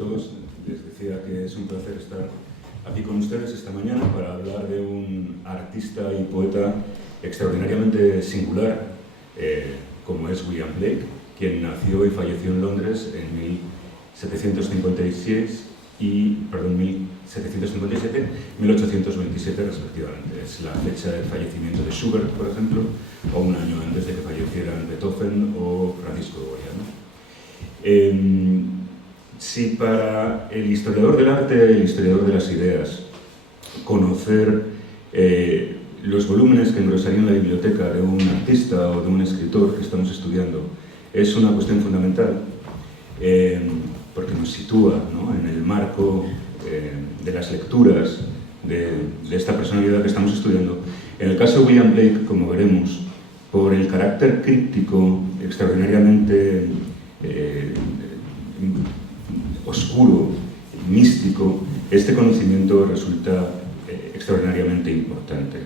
todos. Les decía que es un placer estar aquí con ustedes esta mañana para hablar de un artista y poeta extraordinariamente singular, como es William Blake, quien nació y falleció en Londres en 1757 y 1827 respectivamente. Es la fecha del fallecimiento de Schubert, por ejemplo, o un año antes de que fallecieran Beethoven o Francisco Goya, ¿no? Si para el historiador del arte, el historiador de las ideas, conocer los volúmenes que engrosarían la biblioteca de un artista o de un escritor que estamos estudiando es una cuestión fundamental, porque nos sitúa, ¿no?, en el marco de las lecturas de esta personalidad que estamos estudiando. En el caso de William Blake, como veremos, por el carácter críptico extraordinariamente oscuro, místico, este conocimiento resulta extraordinariamente importante.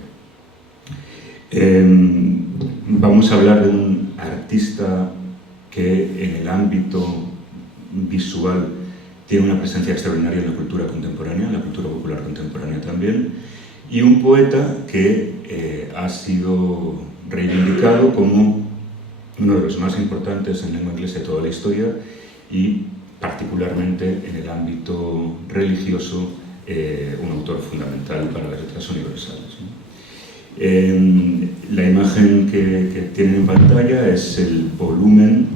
Vamos a hablar de un artista que en el ámbito visual tiene una presencia extraordinaria en la cultura contemporánea, en la cultura popular contemporánea también, y un poeta que ha sido reivindicado como uno de los más importantes en lengua inglesa de toda la historia y particularmente en el ámbito religioso, un autor fundamental para las letras universales, ¿no? La imagen que tienen en pantalla es el volumen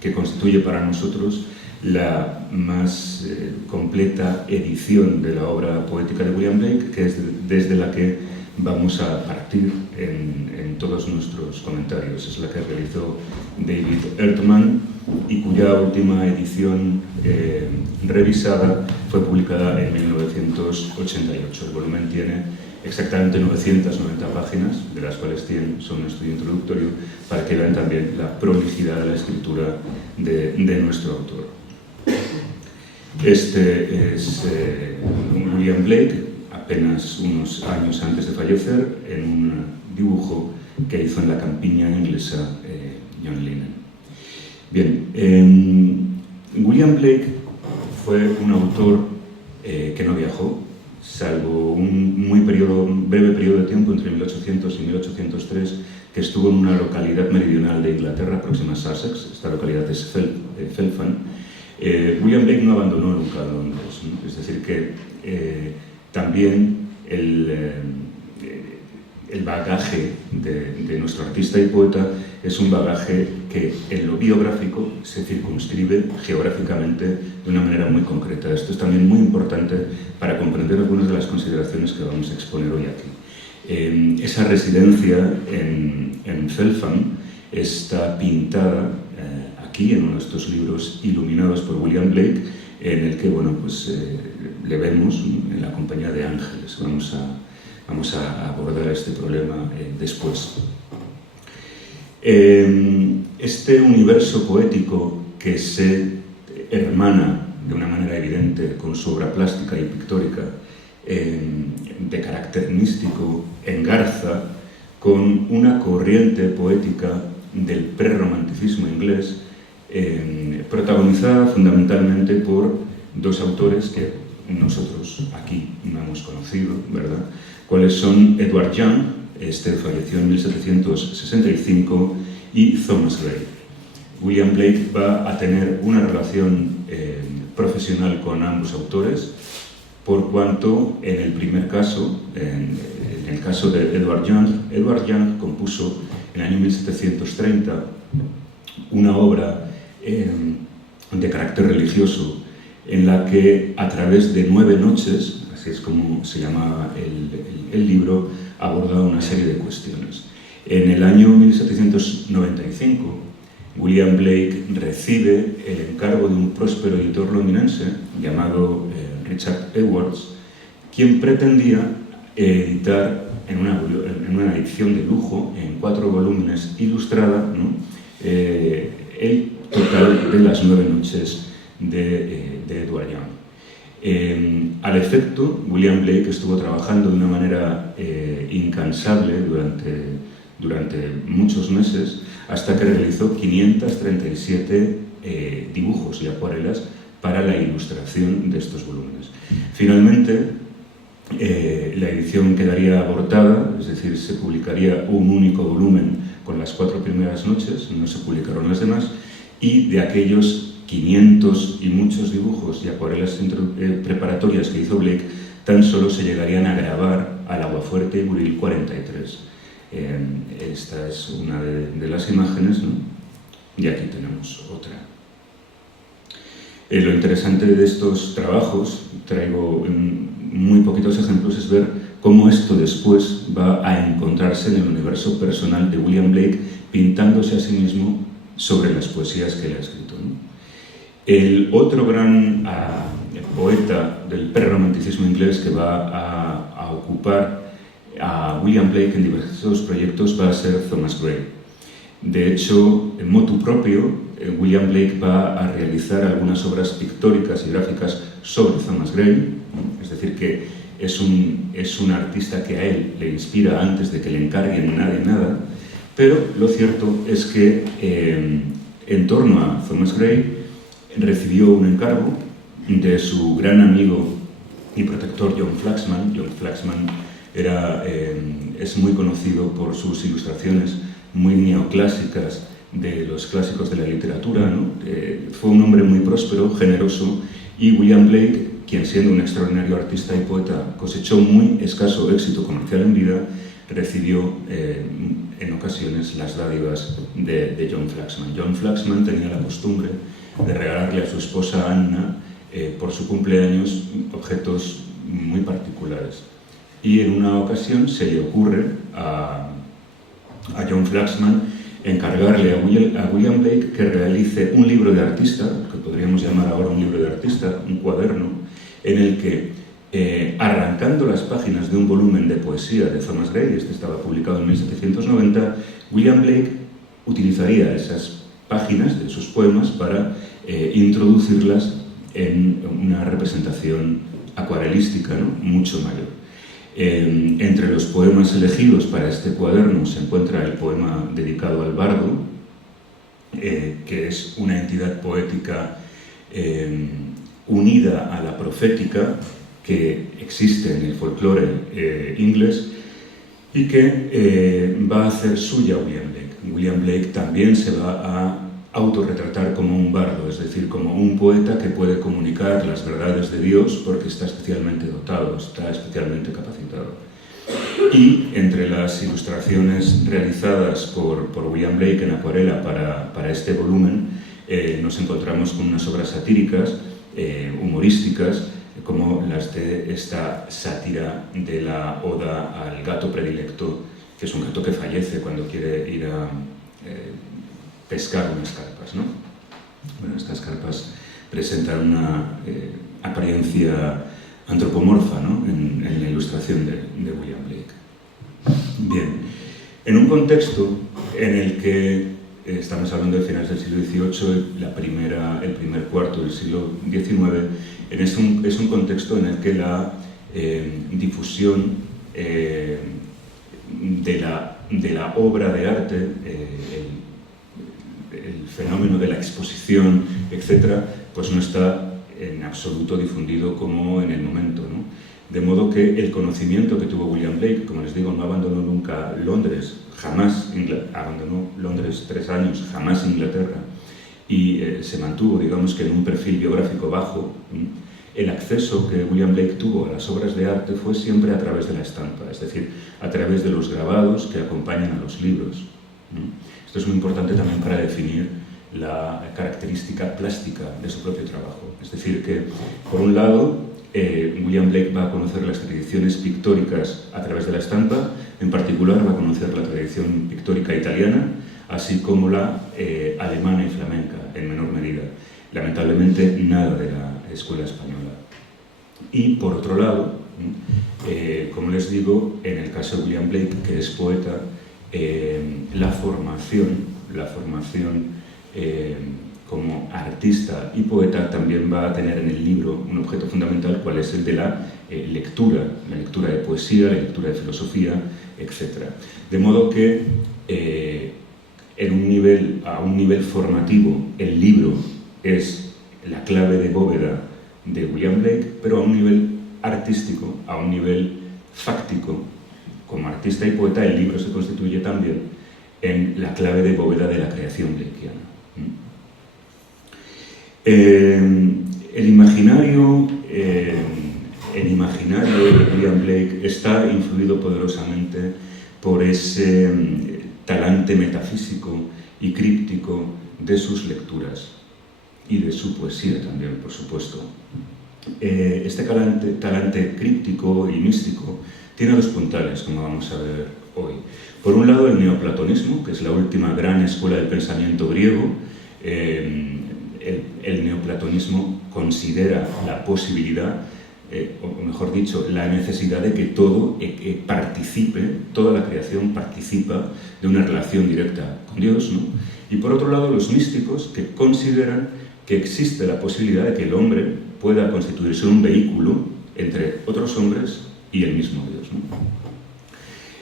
que constituye para nosotros la más completa edición de la obra poética de William Blake, que es desde la que vamos a partir en todos nuestros comentarios. Es la que realizó David Ertmann y cuya última edición revisada fue publicada en 1988. El volumen tiene exactamente 990 páginas, de las cuales 100 son un estudio introductorio, para que vean también la prolijidad de la escritura de nuestro autor. Este es William Blake, apenas unos años antes de fallecer, en un dibujo que hizo en la campiña inglesa John Lennon. Bien, William Blake fue un autor que no viajó, salvo un breve periodo de tiempo entre 1800 y 1803, que estuvo en una localidad meridional de Inglaterra, próxima a Sussex. Esta localidad es Felpham. William Blake no abandonó nunca Londres, ¿no? Es decir, que también el bagaje de nuestro artista y poeta es un bagaje que en lo biográfico se circunscribe geográficamente de una manera muy concreta. Esto es también muy importante para comprender algunas de las consideraciones que vamos a exponer hoy aquí. Esa residencia en Felpham está pintada aquí en uno de estos libros iluminados por William Blake, en el que, bueno, pues le vemos en la compañía de ángeles. Vamos a abordar este problema después. Este universo poético que se hermana de una manera evidente con su obra plástica y pictórica, de carácter místico, engarza con una corriente poética del prerromanticismo inglés, protagonizada fundamentalmente por dos autores que nosotros aquí no hemos conocido, ¿verdad?, cuáles son Edward Young, este falleció en 1765, y Thomas Gray. William Blake va a tener una relación profesional con ambos autores, por cuanto en el primer caso, en el caso de Edward Young compuso en el año 1730 una obra de carácter religioso en la que, a través de 9 noches, así es como se llama el libro, aborda una serie de cuestiones. En el año 1795, William Blake recibe el encargo de un próspero editor londinense llamado Richard Edwards, quien pretendía editar en una edición de lujo, en 4 volúmenes, ilustrada, ¿no?, el total de las 9 noches de Edward Young. Al efecto, William Blake estuvo trabajando de una manera incansable durante muchos meses, hasta que realizó 537 dibujos y acuarelas para la ilustración de estos volúmenes. Finalmente, la edición quedaría abortada, es decir, se publicaría un único volumen con las 4 primeras noches, no se publicaron las demás, y de aquellos 500 y muchos dibujos y acuarelas preparatorias que hizo Blake, tan solo se llegarían a grabar al Aguafuerte y Buril 43. Esta es una de las imágenes, ¿no? Y aquí tenemos otra. Lo interesante de estos trabajos, traigo muy poquitos ejemplos, es ver cómo esto después va a encontrarse en el universo personal de William Blake, pintándose a sí mismo sobre las poesías que él ha escrito, ¿no? El otro gran poeta del prerromanticismo inglés que va a ocupar a William Blake en diversos proyectos va a ser Thomas Gray. De hecho, en motu propio, William Blake va a realizar algunas obras pictóricas y gráficas sobre Thomas Gray, es decir, que es un artista que a él le inspira antes de que le encarguen nada, pero lo cierto es que en torno a Thomas Gray recibió un encargo de su gran amigo y protector John Flaxman. John Flaxman es muy conocido por sus ilustraciones muy neoclásicas de los clásicos de la literatura, ¿no? Fue un hombre muy próspero, generoso, y William Blake, quien siendo un extraordinario artista y poeta cosechó muy escaso éxito comercial en vida, recibió en ocasiones las dádivas de John Flaxman. John Flaxman tenía la costumbre de regalarle a su esposa Anna por su cumpleaños objetos muy particulares. Y en una ocasión se le ocurre a John Flaxman encargarle a William Blake que realice un libro de artista, que podríamos llamar ahora un libro de artista, un cuaderno, en el que, arrancando las páginas de un volumen de poesía de Thomas Gray, este estaba publicado en 1790, William Blake utilizaría esas páginas de sus poemas para introducirlas en una representación acuarelística, ¿no? Mucho mayor. Entre los poemas elegidos para este cuaderno se encuentra el poema dedicado al bardo, que es una entidad poética unida a la profética que existe en el folclore inglés y que va a hacer suya William Blake. William Blake también se va a autorretratar como un bardo, es decir, como un poeta que puede comunicar las verdades de Dios porque está especialmente dotado, está especialmente capacitado. Y entre las ilustraciones realizadas por William Blake en acuarela para este volumen, nos encontramos con unas obras satíricas, humorísticas, como las de esta sátira de la oda al gato predilecto, que es un gato que fallece cuando quiere ir a pescar unas carpas, ¿no? Bueno, estas carpas presentan una apariencia antropomorfa, ¿no? en la ilustración de William Blake. Bien, en un contexto en el que estamos hablando de finales del siglo XVIII, el primer cuarto del siglo XIX, es un contexto en el que la difusión de la obra de arte, el fenómeno de la exposición, etc., pues no está en absoluto difundido como en el momento, ¿no? De modo que el conocimiento que tuvo William Blake, como les digo, no abandonó nunca Londres, jamás abandonó Londres 3 años, jamás Inglaterra, y se mantuvo, digamos que en un perfil biográfico bajo. El acceso que William Blake tuvo a las obras de arte fue siempre a través de la estampa, es decir, a través de los grabados que acompañan a los libros. Esto es muy importante también para definir la característica plástica de su propio trabajo. Es decir, que, por un lado, William Blake va a conocer las tradiciones pictóricas a través de la estampa, en particular va a conocer la tradición pictórica italiana, así como la alemana y flamenca, en menor medida. Lamentablemente, nada de la escuela española. Y, por otro lado, como les digo, en el caso de William Blake, que es poeta, la formación como artista y poeta también va a tener en el libro un objeto fundamental, cual es el de la lectura de poesía, la lectura de filosofía, etc. De modo que a un nivel formativo el libro es la clave de bóveda de William Blake, pero a un nivel artístico, a un nivel fáctico. Como artista y poeta, el libro se constituye también en la clave de bóveda de la creación blakeiana. El imaginario de William Blake está influido poderosamente por ese talante metafísico y críptico de sus lecturas y de su poesía también, por supuesto. Este talante críptico y místico tiene dos puntales, como vamos a ver hoy. Por un lado, el neoplatonismo, que es la última gran escuela del pensamiento griego. El neoplatonismo considera la posibilidad, o mejor dicho, la necesidad de que todo participe, toda la creación participa de una relación directa con Dios, ¿no? Y por otro lado, los místicos, que consideran que existe la posibilidad de que el hombre pueda constituirse un vehículo entre otros hombres y el mismo Dios, ¿no?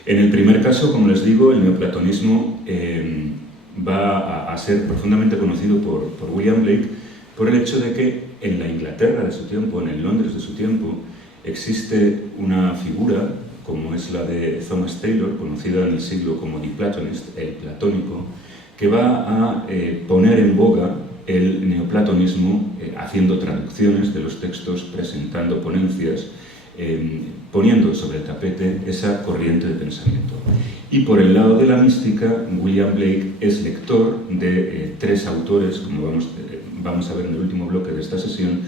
En el primer caso, como les digo, el neoplatonismo va a ser profundamente conocido por William Blake por el hecho de que en la Inglaterra de su tiempo, en el Londres de su tiempo, existe una figura como es la de Thomas Taylor, conocida en el siglo como The Platonist, el platónico, que va a poner en boga el neoplatonismo haciendo traducciones de los textos, presentando ponencias, poniendo sobre el tapete esa corriente de pensamiento. Y por el lado de la mística, William Blake es lector de tres autores, como vamos a ver en el último bloque de esta sesión,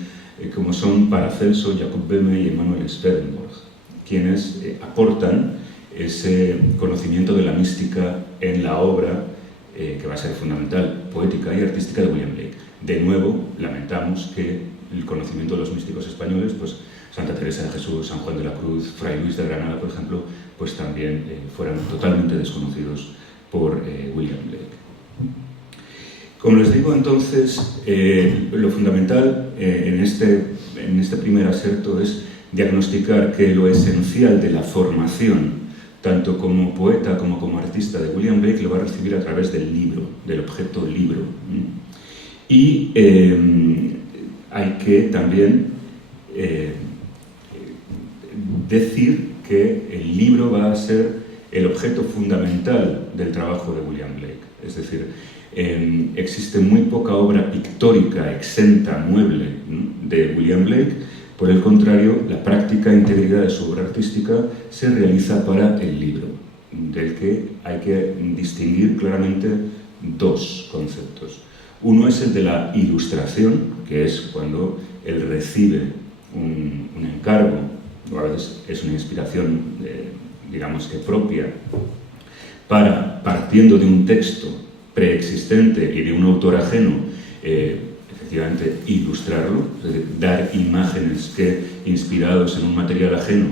como son Paracelso, Jacob Böhme y Emanuel Swedenborg, quienes aportan ese conocimiento de la mística en la obra que va a ser fundamental, poética y artística de William Blake. De nuevo, lamentamos que el conocimiento de los místicos españoles, pues Santa Teresa de Jesús, San Juan de la Cruz, Fray Luis de Granada, por ejemplo, pues también fueran totalmente desconocidos por William Blake. Como les digo, entonces, lo fundamental en este primer aserto es diagnosticar que lo esencial de la formación, tanto como poeta como artista de William Blake, lo va a recibir a través del libro, del objeto libro. Y hay que también decir que el libro va a ser el objeto fundamental del trabajo de William Blake. Es decir, existe muy poca obra pictórica, exenta, mueble, ¿no?, de William Blake. Por el contrario, la práctica integridad de su obra artística se realiza para el libro, del que hay que distinguir claramente dos conceptos. Uno es el de la ilustración, que es cuando él recibe un encargo, o a veces es una inspiración, digamos que propia, para, partiendo de un texto preexistente y de un autor ajeno, efectivamente ilustrarlo, es decir, dar imágenes que, inspirados en un material ajeno,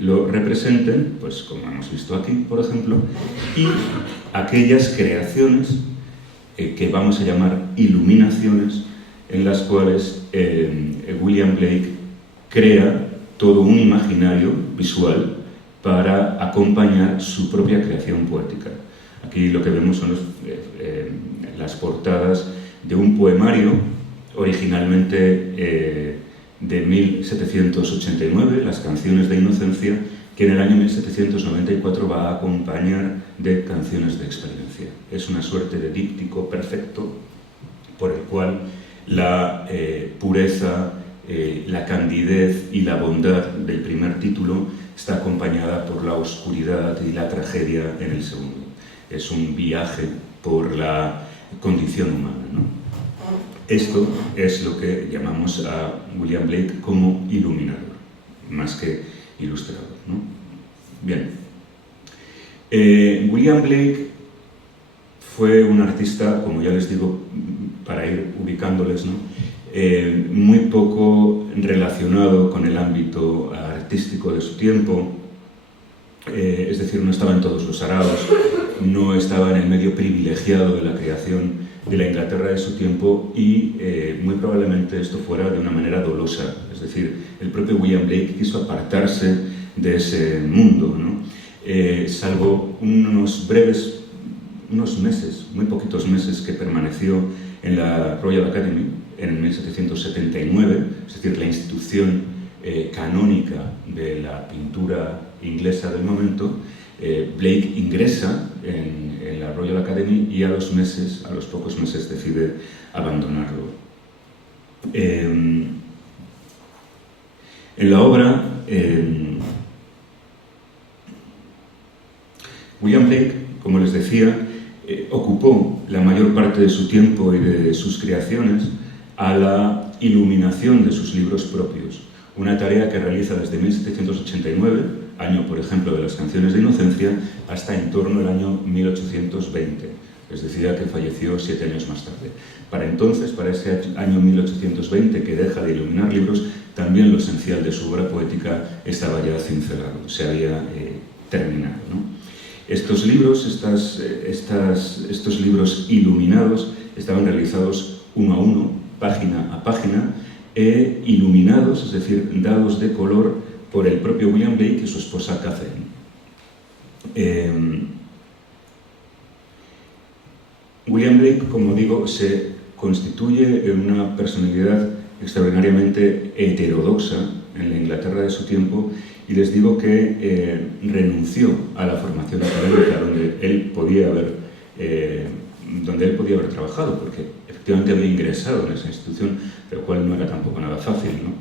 lo representen, pues como hemos visto aquí, por ejemplo, y aquellas creaciones que vamos a llamar iluminaciones, en las cuales William Blake crea todo un imaginario visual para acompañar su propia creación poética. Aquí lo que vemos son las portadas de un poemario originalmente de 1789, Las canciones de Inocencia, que en el año 1794 va a acompañar de Canciones de Experiencia. Es una suerte de díptico perfecto por el cual la pureza, la candidez y la bondad del primer título está acompañada por la oscuridad y la tragedia en el segundo. Es un viaje por la condición humana, ¿no? Esto es lo que llamamos a William Blake como iluminador, más que ilustrador, ¿no? Bien. William Blake fue un artista, como ya les digo, para ir ubicándoles, ¿no?, muy poco relacionado con el ámbito artístico de su tiempo, es decir, no estaba en todos los araos, no estaba en el medio privilegiado de la creación de la Inglaterra de su tiempo y muy probablemente esto fuera de una manera dolosa, es decir, el propio William Blake quiso apartarse de ese mundo, ¿no? Salvo unos meses, muy poquitos meses que permaneció en la Royal Academy, en 1779, es decir, la institución canónica de la pintura inglesa del momento, Blake ingresa en la Royal Academy y a los pocos meses decide abandonarlo. En la obra, William Blake, como les decía, ocupó la mayor parte de su tiempo y de sus creaciones a la iluminación de sus libros propios, una tarea que realiza desde 1789, año, por ejemplo, de las Canciones de Inocencia, hasta en torno al año 1820, es decir, que falleció 7 años más tarde. Para entonces, para ese año 1820, que deja de iluminar libros, también lo esencial de su obra poética estaba ya cincelado, se había terminado, ¿no? Estos libros, estos libros iluminados, estaban realizados uno a uno, página a página, iluminados, es decir, dados de color por el propio William Blake y su esposa Catherine. William Blake, como digo, se constituye en una personalidad extraordinariamente heterodoxa en la Inglaterra de su tiempo, y les digo que renunció a la formación académica donde él podía haber trabajado, porque efectivamente había ingresado en esa institución, lo cual no era tampoco nada fácil, ¿no?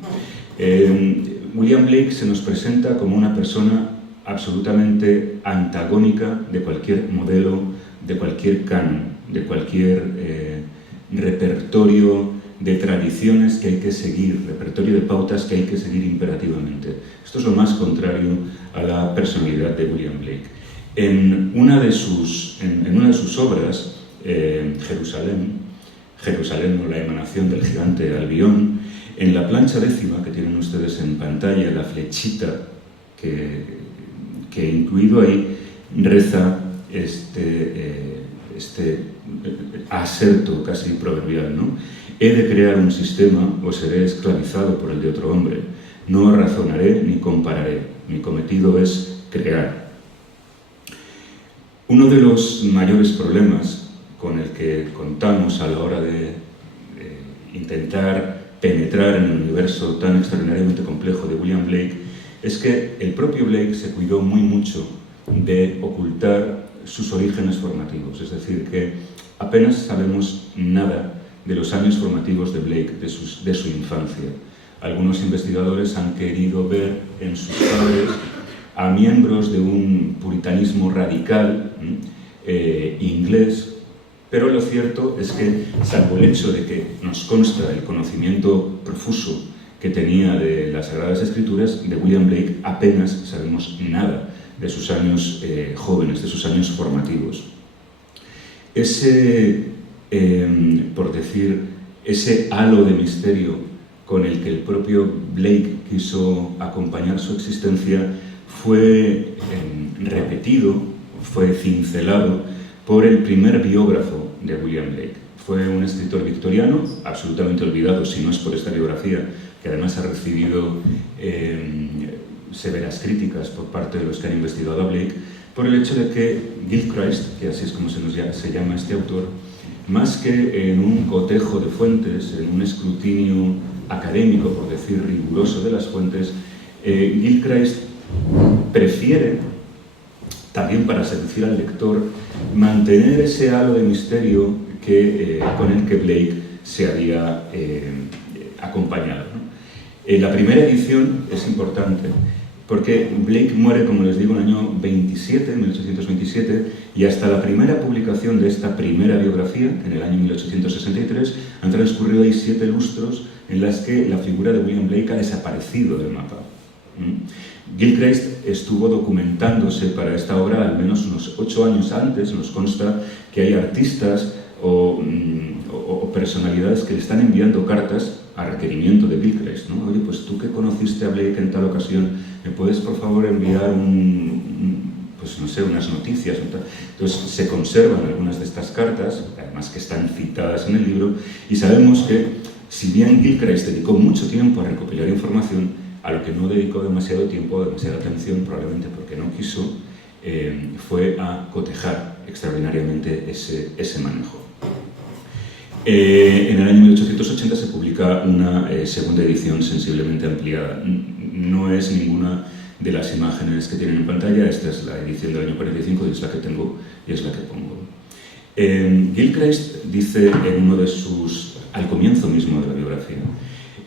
William Blake se nos presenta como una persona absolutamente antagónica de cualquier modelo, de cualquier canon, de cualquier repertorio de tradiciones que hay que seguir, repertorio de pautas que hay que seguir imperativamente. Esto es lo más contrario a la personalidad de William Blake. En una de sus obras, Jerusalén o la emanación del gigante Albión, en la plancha 10ª que tienen ustedes en pantalla, la flechita que incluido ahí reza este aserto casi proverbial, ¿no? He de crear un sistema o seré esclavizado por el de otro hombre. No razonaré ni compararé. Mi cometido es crear. Uno de los mayores problemas con el que contamos a la hora de intentar penetrar en el universo tan extraordinariamente complejo de William Blake es que el propio Blake se cuidó muy mucho de ocultar sus orígenes formativos, es decir, que apenas sabemos nada de los años formativos de Blake, de su infancia. Algunos investigadores han querido ver en sus padres a miembros de un puritanismo radical inglés, pero lo cierto es que, salvo el hecho de que nos consta el conocimiento profuso que tenía de las Sagradas Escrituras, de William Blake apenas sabemos nada de sus años jóvenes, de sus años formativos. Por decir, ese halo de misterio con el que el propio Blake quiso acompañar su existencia fue repetido, fue cincelado por el primer biógrafo de William Blake. Fue un escritor victoriano, absolutamente olvidado, si no es por esta biografía, que además ha recibido severas críticas por parte de los que han investigado a Blake, por el hecho de que Gilchrist, que así es como se llama este autor, más que en un cotejo de fuentes, en un escrutinio académico, por decir, riguroso de las fuentes, Gilchrist prefiere, también para seducir al lector, mantener ese halo de misterio con el que Blake se había acompañado, ¿no? La primera edición es importante, porque Blake muere, como les digo, en el año 1827, y hasta la primera publicación de esta primera biografía, en el año 1863, han transcurrido ahí 7 lustros en las que la figura de William Blake ha desaparecido del mapa. Gilchrist estuvo documentándose para esta obra al menos unos 8 años antes. Nos consta que hay artistas o personalidades que le están enviando cartas a requerimiento de Gilchrist, ¿no? Oye, pues tú que conociste a Blake en tal ocasión, ¿me puedes por favor enviar pues no sé, unas noticias? Entonces se conservan algunas de estas cartas, además que están citadas en el libro, y sabemos que si bien Gilchrist dedicó mucho tiempo a recopilar información, a lo que no dedicó demasiado tiempo, demasiada atención, probablemente porque no quiso, fue a cotejar extraordinariamente ese manejo. En el año 1880 se publica una segunda edición sensiblemente ampliada. No es ninguna de las imágenes que tienen en pantalla, esta es la edición del año 45 y es la que tengo y es la que pongo. Gilchrist dice en uno de sus, al comienzo mismo de la biografía,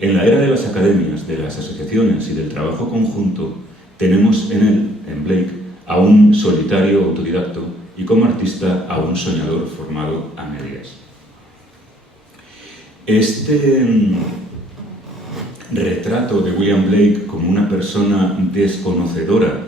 en la era de las academias, de las asociaciones y del trabajo conjunto, tenemos en él, en Blake, a un solitario autodidacto y como artista a un soñador formado a medias. Este retrato de William Blake como una persona desconocedora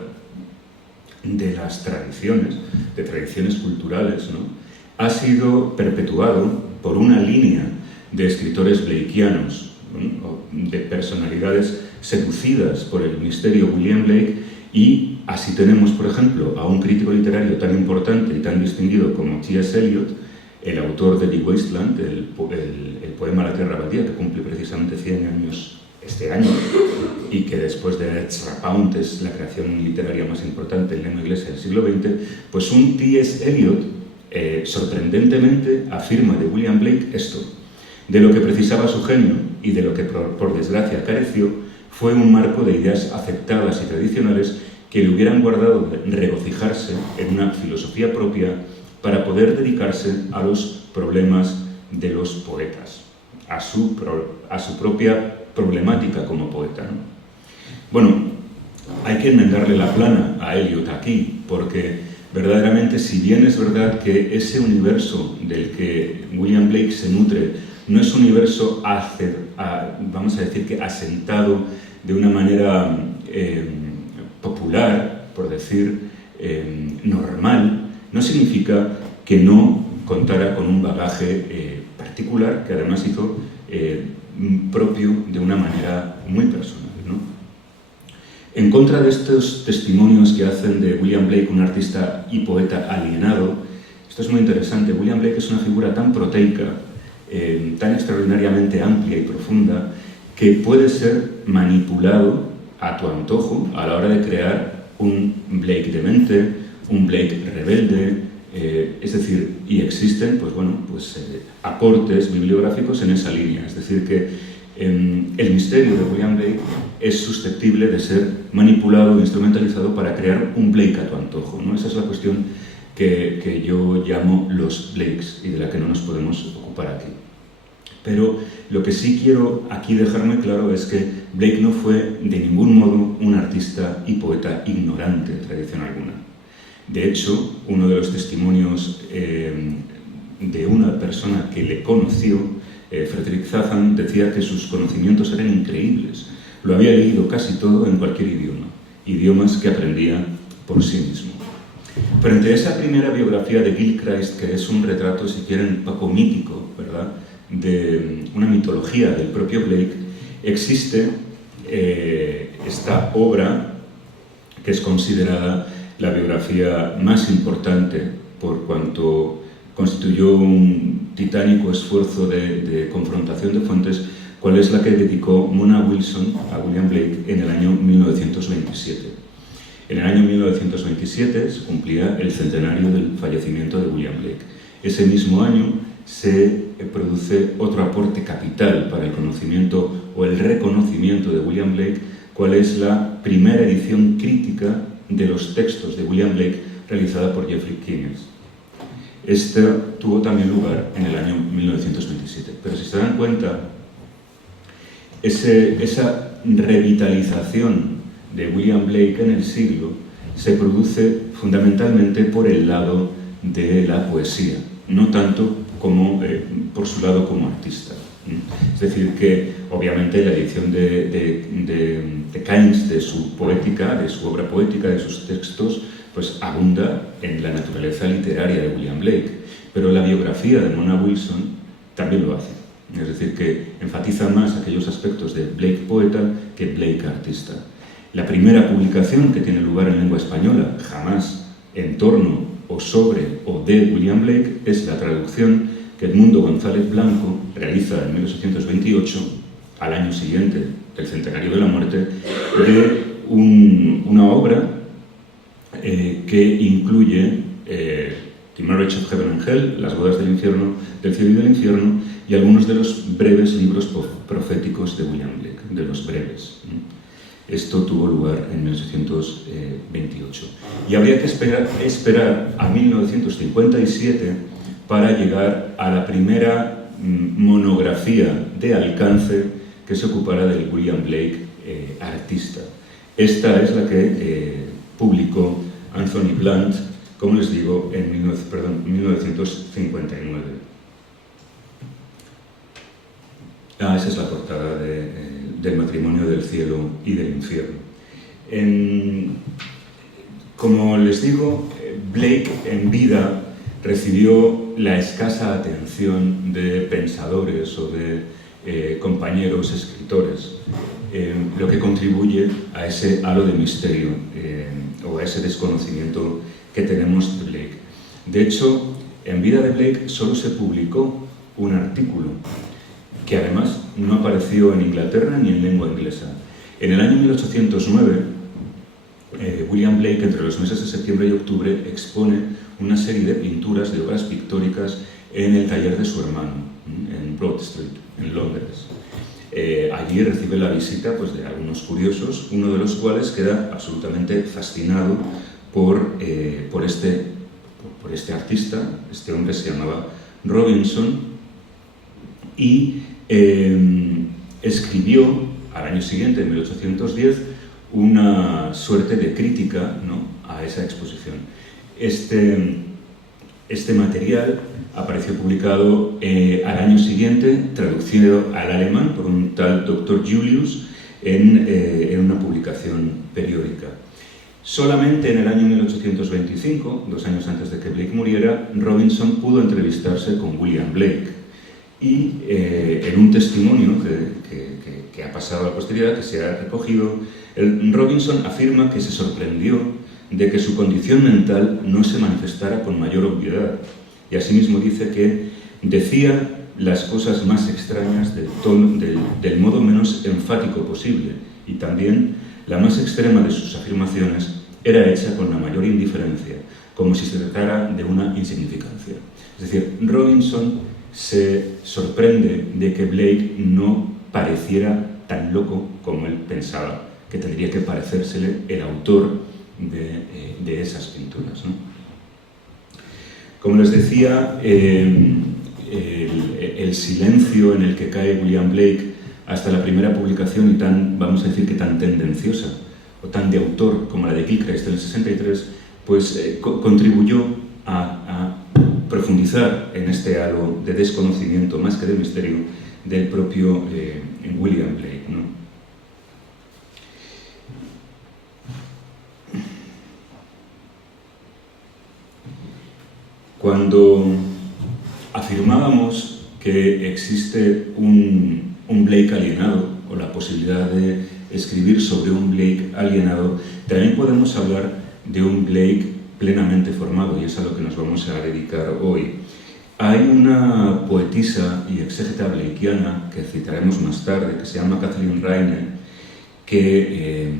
de las tradiciones, de tradiciones culturales, ¿no?, ha sido perpetuado por una línea de escritores blakeianos, ¿no?, de personalidades seducidas por el misterio William Blake, y así tenemos, por ejemplo, a un crítico literario tan importante y tan distinguido como T.S. Eliot, el autor de The Wasteland, el poema La Tierra Baldía, que cumple precisamente 100 años este año, y que después de Ezra Pound es la creación literaria más importante en lengua inglesa del siglo XX, pues un T.S. Eliot sorprendentemente afirma de William Blake esto: de lo que precisaba su genio y de lo que por desgracia careció fue un marco de ideas aceptadas y tradicionales que le hubieran guardado regocijarse en una filosofía propia para poder dedicarse a los problemas de los poetas, a su propia problemática como poeta, ¿no? Bueno, hay que enmendarle la plana a Eliot aquí, porque verdaderamente, si bien es verdad que ese universo del que William Blake se nutre no es un universo, vamos a decir que asentado de una manera popular, por decir, normal, no significa que no contara con un bagaje particular que además hizo propio de una manera muy personal, ¿no? En contra de estos testimonios que hacen de William Blake un artista y poeta alienado, esto es muy interesante. William Blake es una figura tan proteica, tan extraordinariamente amplia y profunda, que puede ser manipulado a tu antojo a la hora de crear un Blake demente, un Blake rebelde, es decir, y existen, pues bueno, aportes bibliográficos en esa línea. Es decir, que el misterio de William Blake es susceptible de ser manipulado e instrumentalizado para crear un Blake a tu antojo, ¿no? Esa es la cuestión que yo llamo los Blakes y de la que no nos podemos ocupar aquí. Pero lo que sí quiero aquí dejar muy claro es que Blake no fue de ningún modo un artista y poeta ignorante de tradición alguna. De hecho, uno de los testimonios de una persona que le conoció, Frederick Zahan, decía que sus conocimientos eran increíbles. Lo había leído casi todo en cualquier idioma, idiomas que aprendía por sí mismo. Frente a esa primera biografía de Gilchrist, que es un retrato, si quieren, un poco mítico, ¿verdad?, de una mitología del propio Blake, existe esta obra que es considerada la biografía más importante por cuanto constituyó un titánico esfuerzo de confrontación de fuentes, cual es la que dedicó Mona Wilson a William Blake en el año 1927. En el año 1927 se cumplía el centenario del fallecimiento de William Blake. Ese mismo año se produce otro aporte capital para el conocimiento o el reconocimiento de William Blake, cual es la primera edición crítica de los textos de William Blake realizada por Geoffrey Keynes. Este tuvo también lugar en el año 1927. Pero si se dan cuenta, esa revitalización de William Blake en el siglo se produce fundamentalmente por el lado de la poesía, no tanto como por su lado como artista. Es decir, que obviamente la edición de Keynes, de su poética, de su obra poética, de sus textos, pues abunda en la naturaleza literaria de William Blake, pero la biografía de Mona Wilson también lo hace. Es decir, que enfatiza más aquellos aspectos de Blake poeta que Blake artista. La primera publicación que tiene lugar en lengua española, jamás en torno o sobre o de William Blake, es la traducción que Edmundo González Blanco realiza en 1828, al año siguiente del centenario de la muerte, de una obra que incluye The Marriage of Heaven and Hell, Las bodas del cielo y del infierno, y algunos de los breves libros proféticos de William Blake, de los breves. Esto tuvo lugar en 1828. Y habría que esperar a 1957 para llegar a la primera monografía de alcance que se ocupara del William Blake artista. Esta es la que publicó Anthony Blunt, como les digo, en 1959. Esa es la portada del matrimonio del cielo y del infierno. Como les digo, Blake en vida recibió la escasa atención de pensadores o de compañeros escritores, lo que contribuye a ese halo de misterio o a ese desconocimiento que tenemos de Blake. De hecho, en vida de Blake solo se publicó un artículo que además no apareció en Inglaterra ni en lengua inglesa. En el año 1809, William Blake, entre los meses de septiembre y octubre, expone una serie de pinturas, de obras pictóricas, en el taller de su hermano, en Broad Street, en Londres. Allí recibe la visita pues, de algunos curiosos, uno de los cuales queda absolutamente fascinado por este artista. Este hombre se llamaba Robinson y escribió al año siguiente, en 1810, una suerte de crítica, ¿no?, a esa exposición. Este material apareció publicado al año siguiente, traducido al alemán por un tal Dr. Julius en una publicación periódica. Solamente en el año 1825, 2 años antes de que Blake muriera, Robinson pudo entrevistarse con William Blake y en un testimonio que ha pasado a la posteridad, que se ha recogido, Robinson afirma que se sorprendió de que su condición mental no se manifestara con mayor obviedad, y asimismo dice que decía las cosas más extrañas del modo menos enfático posible, y también la más extrema de sus afirmaciones era hecha con la mayor indiferencia, como si se tratara de una insignificancia. Es decir, Robinson se sorprende de que Blake no pareciera tan loco como él pensaba que tendría que parecérsele el autor de esas pinturas, ¿no? Como les decía, el silencio en el que cae William Blake hasta la primera publicación, y tan, vamos a decir que tan tendenciosa o tan de autor como la de Gilchrist del 63, pues contribuyó a profundizar en este halo de desconocimiento, más que de misterio, del propio William Blake, ¿no? Cuando afirmábamos que existe un Blake alienado, o la posibilidad de escribir sobre un Blake alienado, también podemos hablar de un Blake plenamente formado, y es a lo que nos vamos a dedicar hoy. Hay una poetisa y exégeta blakeiana, que citaremos más tarde, que se llama Kathleen Raine, que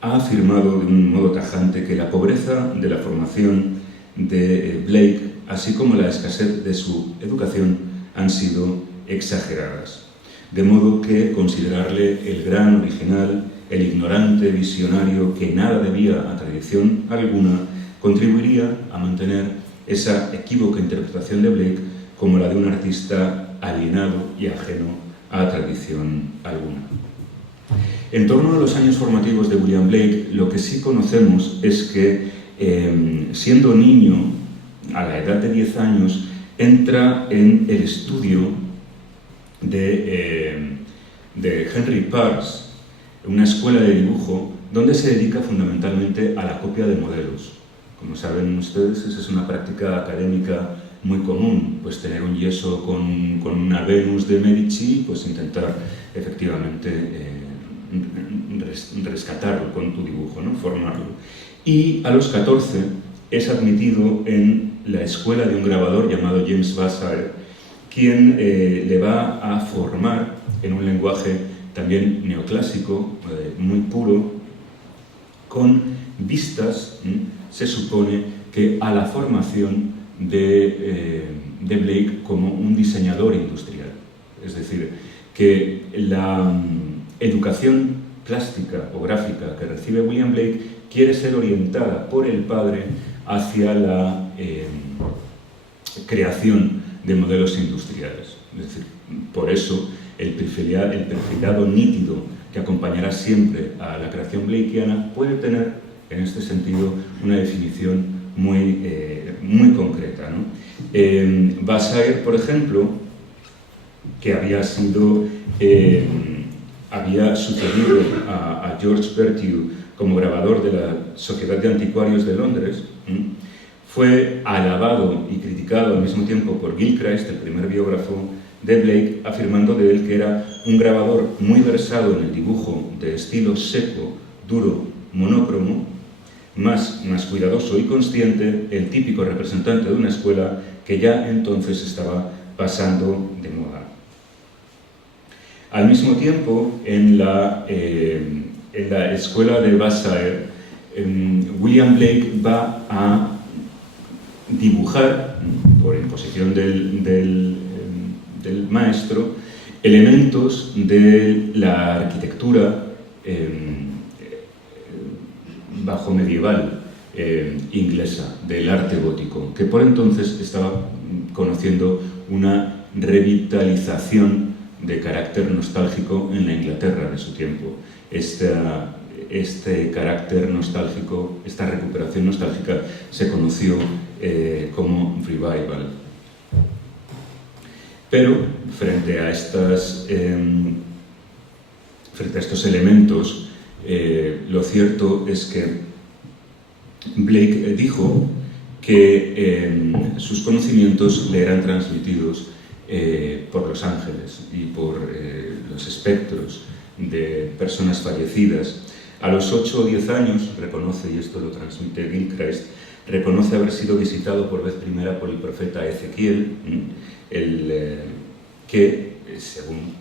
ha afirmado de un modo tajante que la pobreza de la formación de Blake, así como la escasez de su educación, han sido exageradas. De modo que considerarle el gran original, el ignorante visionario que nada debía a tradición alguna, contribuiría a mantener esa equívoca interpretación de Blake como la de un artista alienado y ajeno a tradición alguna. En torno a los años formativos de William Blake, lo que sí conocemos es que, siendo niño, a la edad de 10 años, entra en el estudio de Henry Pars, una escuela de dibujo donde se dedica fundamentalmente a la copia de modelos. Como saben ustedes, esa es una práctica académica muy común, pues tener un yeso con una Venus de Medici, pues intentar efectivamente rescatarlo con tu dibujo, ¿no?, formarlo. Y a los 14 es admitido en la escuela de un grabador llamado James Vassar, quien le va a formar en un lenguaje también neoclásico, muy puro, con vistas, se supone, que a la formación de Blake como un diseñador industrial. Es decir, que la educación plástica o gráfica que recibe William Blake quiere ser orientada por el padre hacia la creación de modelos industriales. Es decir, por eso el perfilado nítido que acompañará siempre a la creación blakeana puede tener, en este sentido, una definición muy concreta, ¿no? Vasseur, por ejemplo, que había sucedido a George Berthiaume como grabador de la Sociedad de Anticuarios de Londres, fue alabado y criticado al mismo tiempo por Gilchrist, el primer biógrafo de Blake, afirmando de él que era un grabador muy versado en el dibujo de estilo seco, duro, monócromo, más cuidadoso y consciente, el típico representante de una escuela que ya entonces estaba pasando de moda. Al mismo tiempo, en la escuela de Vasseur, William Blake va a dibujar, por imposición del maestro, elementos de la arquitectura bajo medieval inglesa, del arte gótico, que por entonces estaba conociendo una revitalización de carácter nostálgico en la Inglaterra de su tiempo. Este carácter nostálgico, esta recuperación nostálgica, se conoció como revival. Pero frente a estos elementos, lo cierto es que Blake dijo que sus conocimientos le eran transmitidos por los ángeles y por los espectros de personas fallecidas. A los 8 o 10 años, reconoce, y esto lo transmite Gilchrist, reconoce haber sido visitado por vez primera por el profeta Ezequiel, que, según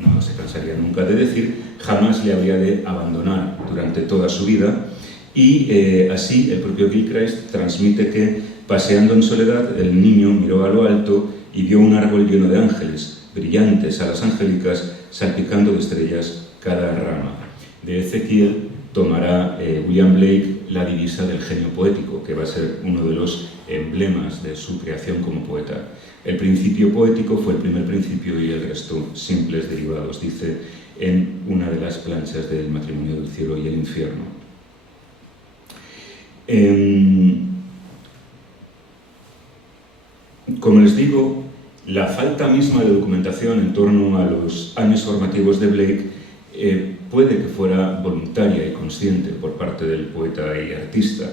no se cansaría nunca de decir, jamás le habría de abandonar durante toda su vida. Y así el propio Gilchrist transmite que, paseando en soledad, el niño miró a lo alto y vio un árbol lleno de ángeles, brillantes, alas angélicas, salpicando de estrellas cada rama. De Ezequiel tomará William Blake la divisa del genio poético, que va a ser uno de los emblemas de su creación como poeta. El principio poético fue el primer principio y el resto simples derivados, dice en una de las planchas del Matrimonio del cielo y el infierno. Como les digo, la falta misma de documentación en torno a los años formativos de Blake puede que fuera voluntaria y consciente por parte del poeta y artista.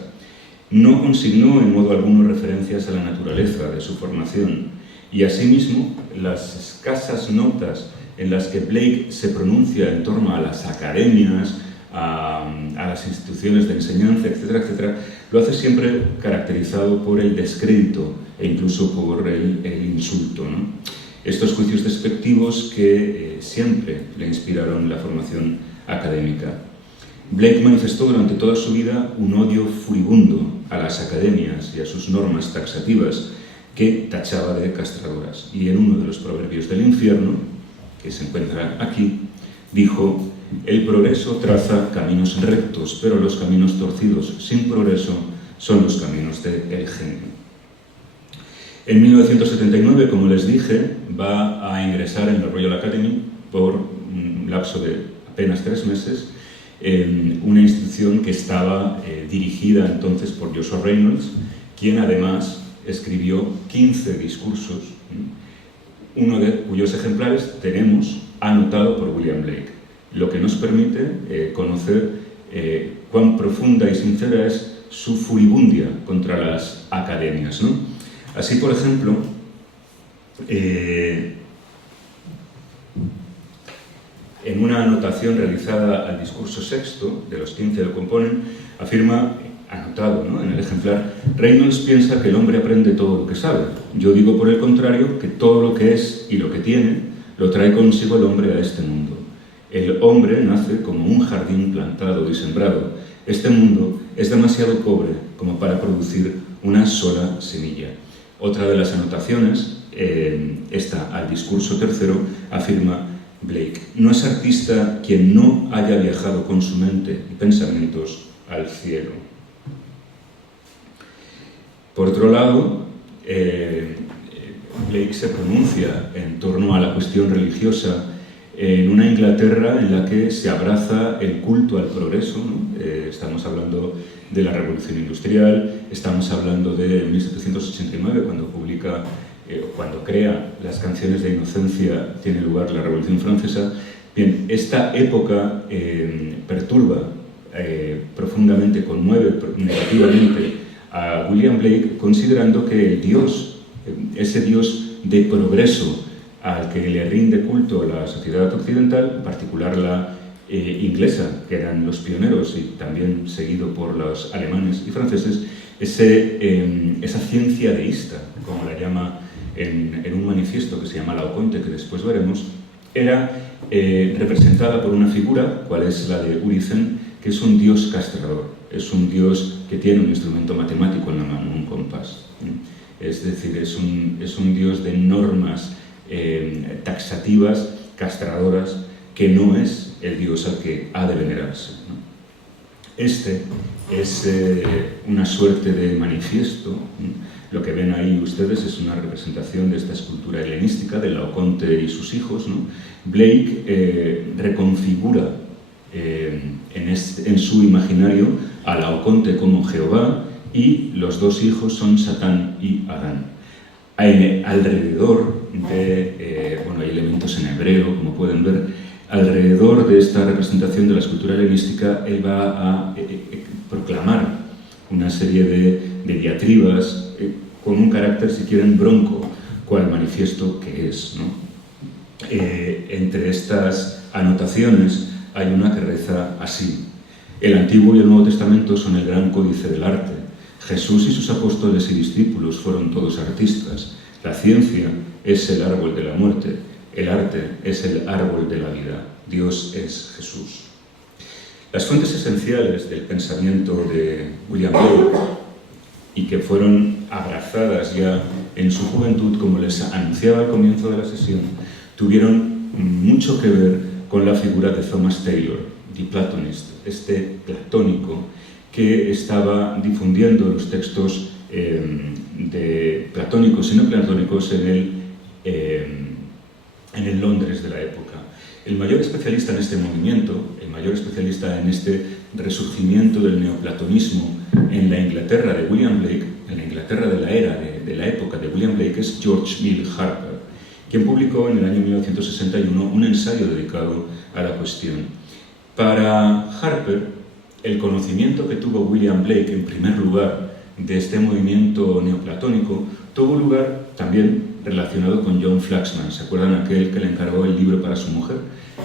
No consignó en modo alguno referencias a la naturaleza de su formación y asimismo las escasas notas en las que Blake se pronuncia en torno a las academias, a las instituciones de enseñanza, etcétera, etcétera, lo hace siempre caracterizado por el descrédito e incluso por el insulto, ¿no? Estos juicios despectivos que siempre le inspiraron la formación académica. Blake manifestó durante toda su vida un odio furibundo a las academias y a sus normas taxativas que tachaba de castradoras. Y en uno de los proverbios del infierno, que se encuentra aquí, dijo: «El progreso traza caminos rectos, pero los caminos torcidos sin progreso son los caminos del genio». En 1979, como les dije, va a ingresar en la Royal Academy por un lapso de apenas 3 meses, una institución que estaba dirigida entonces por Joshua Reynolds, quien además escribió 15 discursos, uno de cuyos ejemplares tenemos anotado por William Blake, lo que nos permite conocer cuán profunda y sincera es su furibundia contra las academias, ¿no? Así, por ejemplo, en una anotación realizada al discurso sexto, de los 15 lo componen, afirma, anotado, ¿no?, en el ejemplar: «Reynolds piensa que el hombre aprende todo lo que sabe. Yo digo, por el contrario, que todo lo que es y lo que tiene lo trae consigo el hombre a este mundo. El hombre nace como un jardín plantado y sembrado. Este mundo es demasiado pobre como para producir una sola semilla. Otra de las anotaciones, esta al discurso tercero, afirma Blake: no es artista quien no haya viajado con su mente y pensamientos al cielo. Por otro lado, Blake se pronuncia en torno a la cuestión religiosa en una Inglaterra en la que se abraza el culto al progreso, ¿no? Estamos hablando de la Revolución Industrial, estamos hablando de 1789, cuando crea las canciones de inocencia, tiene lugar la Revolución Francesa. Bien, esta época perturba profundamente, conmueve negativamente a William Blake, considerando que el Dios, ese Dios de progreso al que le rinde culto la sociedad occidental, en particular la inglesa, que eran los pioneros, y también seguido por los alemanes y franceses, esa ciencia deísta, como la llama en un manifiesto que se llama Laoconte, que después veremos, era representada por una figura, cual es la de Urizen, que es un dios castrador, es un dios que tiene un instrumento matemático en la mano, un compás. Es decir, es un dios de normas taxativas, castradoras, que no es el dios al que ha de venerarse, ¿no? Este es una suerte de manifiesto, ¿no? Lo que ven ahí ustedes es una representación de esta escultura helenística de Laoconte y sus hijos, ¿no? Blake reconfigura en su imaginario a Laoconte como Jehová, y los dos hijos son Satán y Adán. Alrededor de, hay elementos en hebreo, como pueden ver, alrededor de esta representación de la escultura helenística, él va a proclamar una serie de diatribas con un carácter, si quieren, bronco, cual manifiesto que es, ¿no? Entre estas anotaciones hay una que reza así: el Antiguo y el Nuevo Testamento son el gran códice del arte. Jesús y sus apóstoles y discípulos fueron todos artistas. La ciencia es el árbol de la muerte. El arte es el árbol de la vida. Dios es Jesús. Las fuentes esenciales del pensamiento de William Blake, y que fueron abrazadas ya en su juventud, como les anunciaba al comienzo de la sesión, tuvieron mucho que ver con la figura de Thomas Taylor, the Platonist, este platónico que estaba difundiendo los textos platónicos y no platónicos en el Londres de la época. El mayor especialista en este movimiento, el mayor especialista en este resurgimiento del neoplatonismo en la Inglaterra de William Blake, en la Inglaterra de la era de la época de William Blake, es George Mill Harper, quien publicó en el año 1961 un ensayo dedicado a la cuestión. Para Harper, el conocimiento que tuvo William Blake, en primer lugar, de este movimiento neoplatónico, tuvo lugar también relacionado con John Flaxman. ¿Se acuerdan aquel que le encargó el libro para su mujer?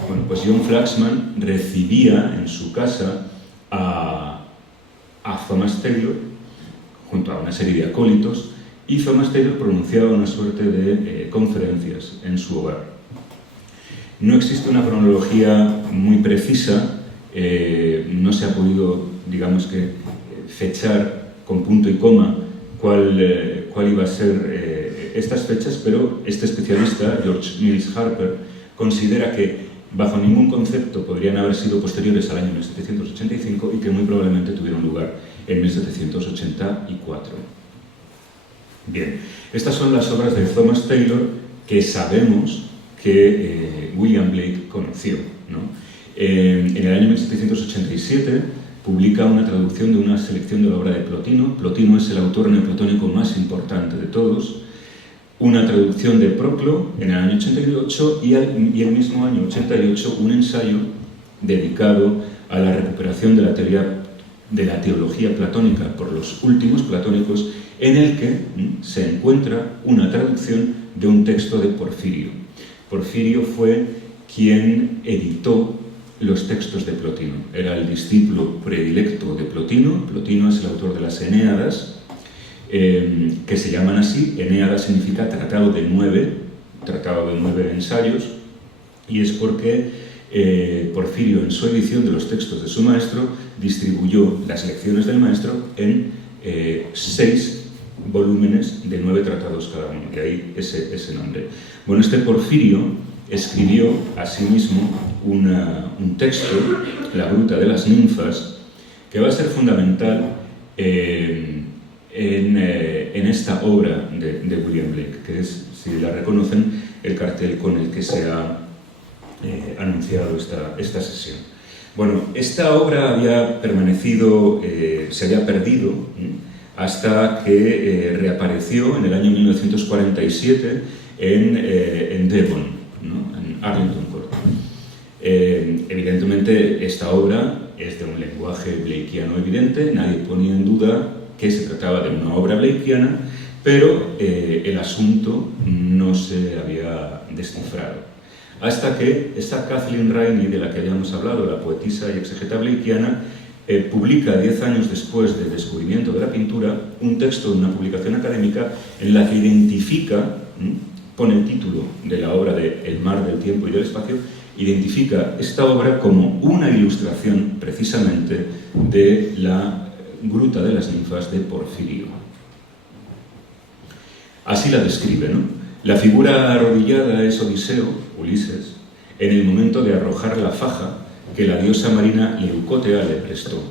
Bueno, pues John Flaxman recibía en su casa a Thomas Taylor, junto a una serie de acólitos, y Thomas Taylor pronunciaba una suerte de conferencias en su hogar. No existe una cronología muy precisa, no se ha podido, digamos que, fechar con punto y coma cuál iba a ser estas fechas, pero este especialista, George Mills Harper, considera que bajo ningún concepto podrían haber sido posteriores al año 1785 y que muy probablemente tuvieron lugar en 1784. Bien, estas son las obras de Thomas Taylor que sabemos que William Blake conoció, ¿no? En el año 1787 publica una traducción de una selección de la obra de Plotino. Plotino es el autor neoplatónico más importante de todos. Una traducción de Proclo en el año 88 y el mismo año 88 un ensayo dedicado a la recuperación de la teología platónica por los últimos platónicos, en el que se encuentra una traducción de un texto de Porfirio. Porfirio fue quien editó los textos de Plotino. Era el discípulo predilecto de Plotino. Plotino es el autor de las Eneadas, que se llaman así. Eneada significa tratado de 9 ensayos, y es porque Porfirio, en su edición de los textos de su maestro, distribuyó las lecciones del maestro en 6 volúmenes de 9 tratados cada uno, de ahí ese nombre. Bueno, este Porfirio escribió asimismo un texto, La Gruta de las Ninfas, que va a ser fundamental en esta obra de William Blake, que es, si la reconocen, el cartel con el que se ha anunciado esta sesión. Bueno, esta obra había permanecido, se había perdido hasta que reapareció en el año 1947 en Devon, ¿no? En Arlington Court. Evidentemente, esta obra es de un lenguaje blakeano evidente, nadie ponía en duda que se trataba de una obra blakeana, pero el asunto no se había descifrado. Hasta que esta Kathleen Rainey, de la que habíamos hablado, la poetisa y exegeta blakeana, publica 10 años después del descubrimiento de la pintura un texto de una publicación académica en la que identifica, pone el título de la obra de El mar del tiempo y del espacio, identifica esta obra como una ilustración precisamente de la Gruta de las Ninfas de Porfirio. Así la describe, ¿no? La figura arrodillada es Odiseo, Ulises, en el momento de arrojar la faja que la diosa marina Leucotea le prestó.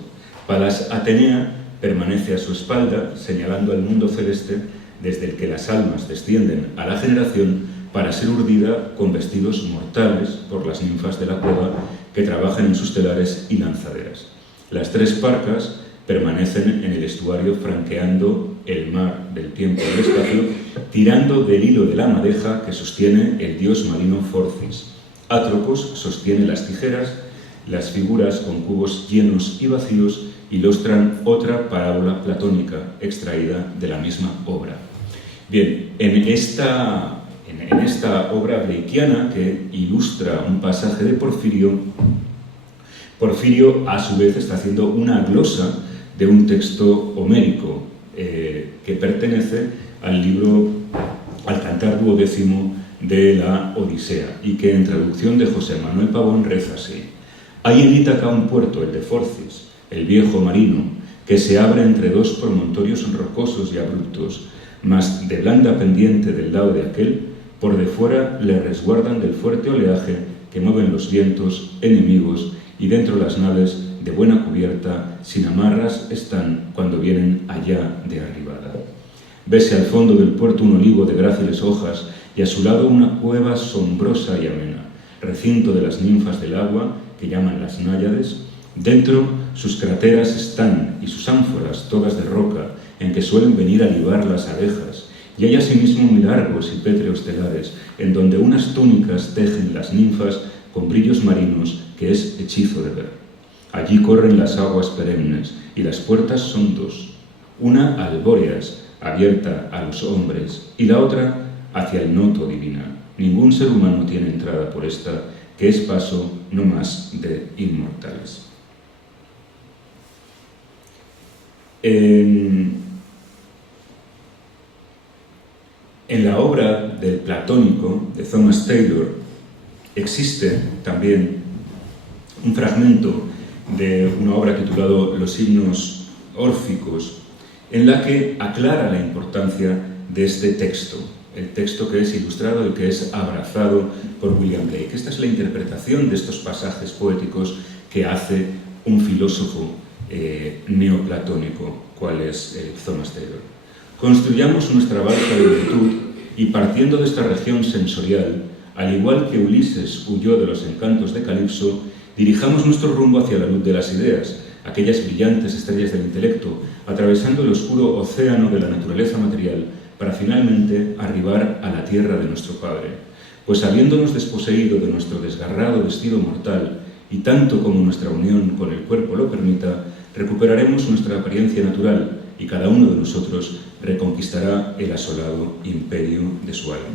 Palas Atenea permanece a su espalda, señalando al mundo celeste desde el que las almas descienden a la generación para ser urdida con vestidos mortales por las ninfas de la cueva que trabajan en sus telares y lanzaderas. Las 3 parcas permanecen en el estuario franqueando el mar del tiempo y del espacio, tirando del hilo de la madeja que sostiene el dios marino Forcis. Atropos sostiene las tijeras, las figuras con cubos llenos y vacíos ilustran otra parábola platónica extraída de la misma obra. Bien, en esta obra blakeana que ilustra un pasaje de Porfirio, Porfirio a su vez está haciendo una glosa de un texto homérico que pertenece al Cantar Duodécimo de la Odisea y que en traducción de José Manuel Pavón reza así: hay en Ítaca un puerto, el de Forcis, el viejo marino, que se abre entre 2 promontorios rocosos y abruptos, mas de blanda pendiente del lado de aquel, por de fuera le resguardan del fuerte oleaje que mueven los vientos enemigos, y dentro las naves de buena cubierta, sin amarras, están cuando vienen allá de arribada. Vese al fondo del puerto un olivo de gráciles hojas, y a su lado una cueva sombrosa y amena, recinto de las ninfas del agua, que llaman las náyades. Dentro sus crateras están, y sus ánforas, todas de roca, en que suelen venir a libar las abejas, y hay asimismo muy largos y pétreos telares, en donde unas túnicas tejen las ninfas con brillos marinos, que es hechizo de ver. Allí corren las aguas perennes, y las puertas son 2, una al Bóreas, abierta a los hombres, y la otra hacia el noto divina. Ningún ser humano tiene entrada por esta, que es paso no más de inmortales. En la obra del Platónico de Thomas Taylor existe también un fragmento de una obra titulado Los himnos órficos, en la que aclara la importancia de este texto, el texto que es ilustrado y que es abrazado por William Blake. Esta es la interpretación de estos pasajes poéticos que hace un filósofo neoplatónico, cual es Thomas Taylor. Construyamos nuestra barca de virtud y, partiendo de esta región sensorial, al igual que Ulises huyó de los encantos de Calipso, dirijamos nuestro rumbo hacia la luz de las ideas, aquellas brillantes estrellas del intelecto, atravesando el oscuro océano de la naturaleza material, para finalmente arribar a la tierra de nuestro Padre. Pues habiéndonos desposeído de nuestro desgarrado vestido mortal, y tanto como nuestra unión con el cuerpo lo permita, recuperaremos nuestra apariencia natural, y cada uno de nosotros reconquistará el asolado imperio de su alma.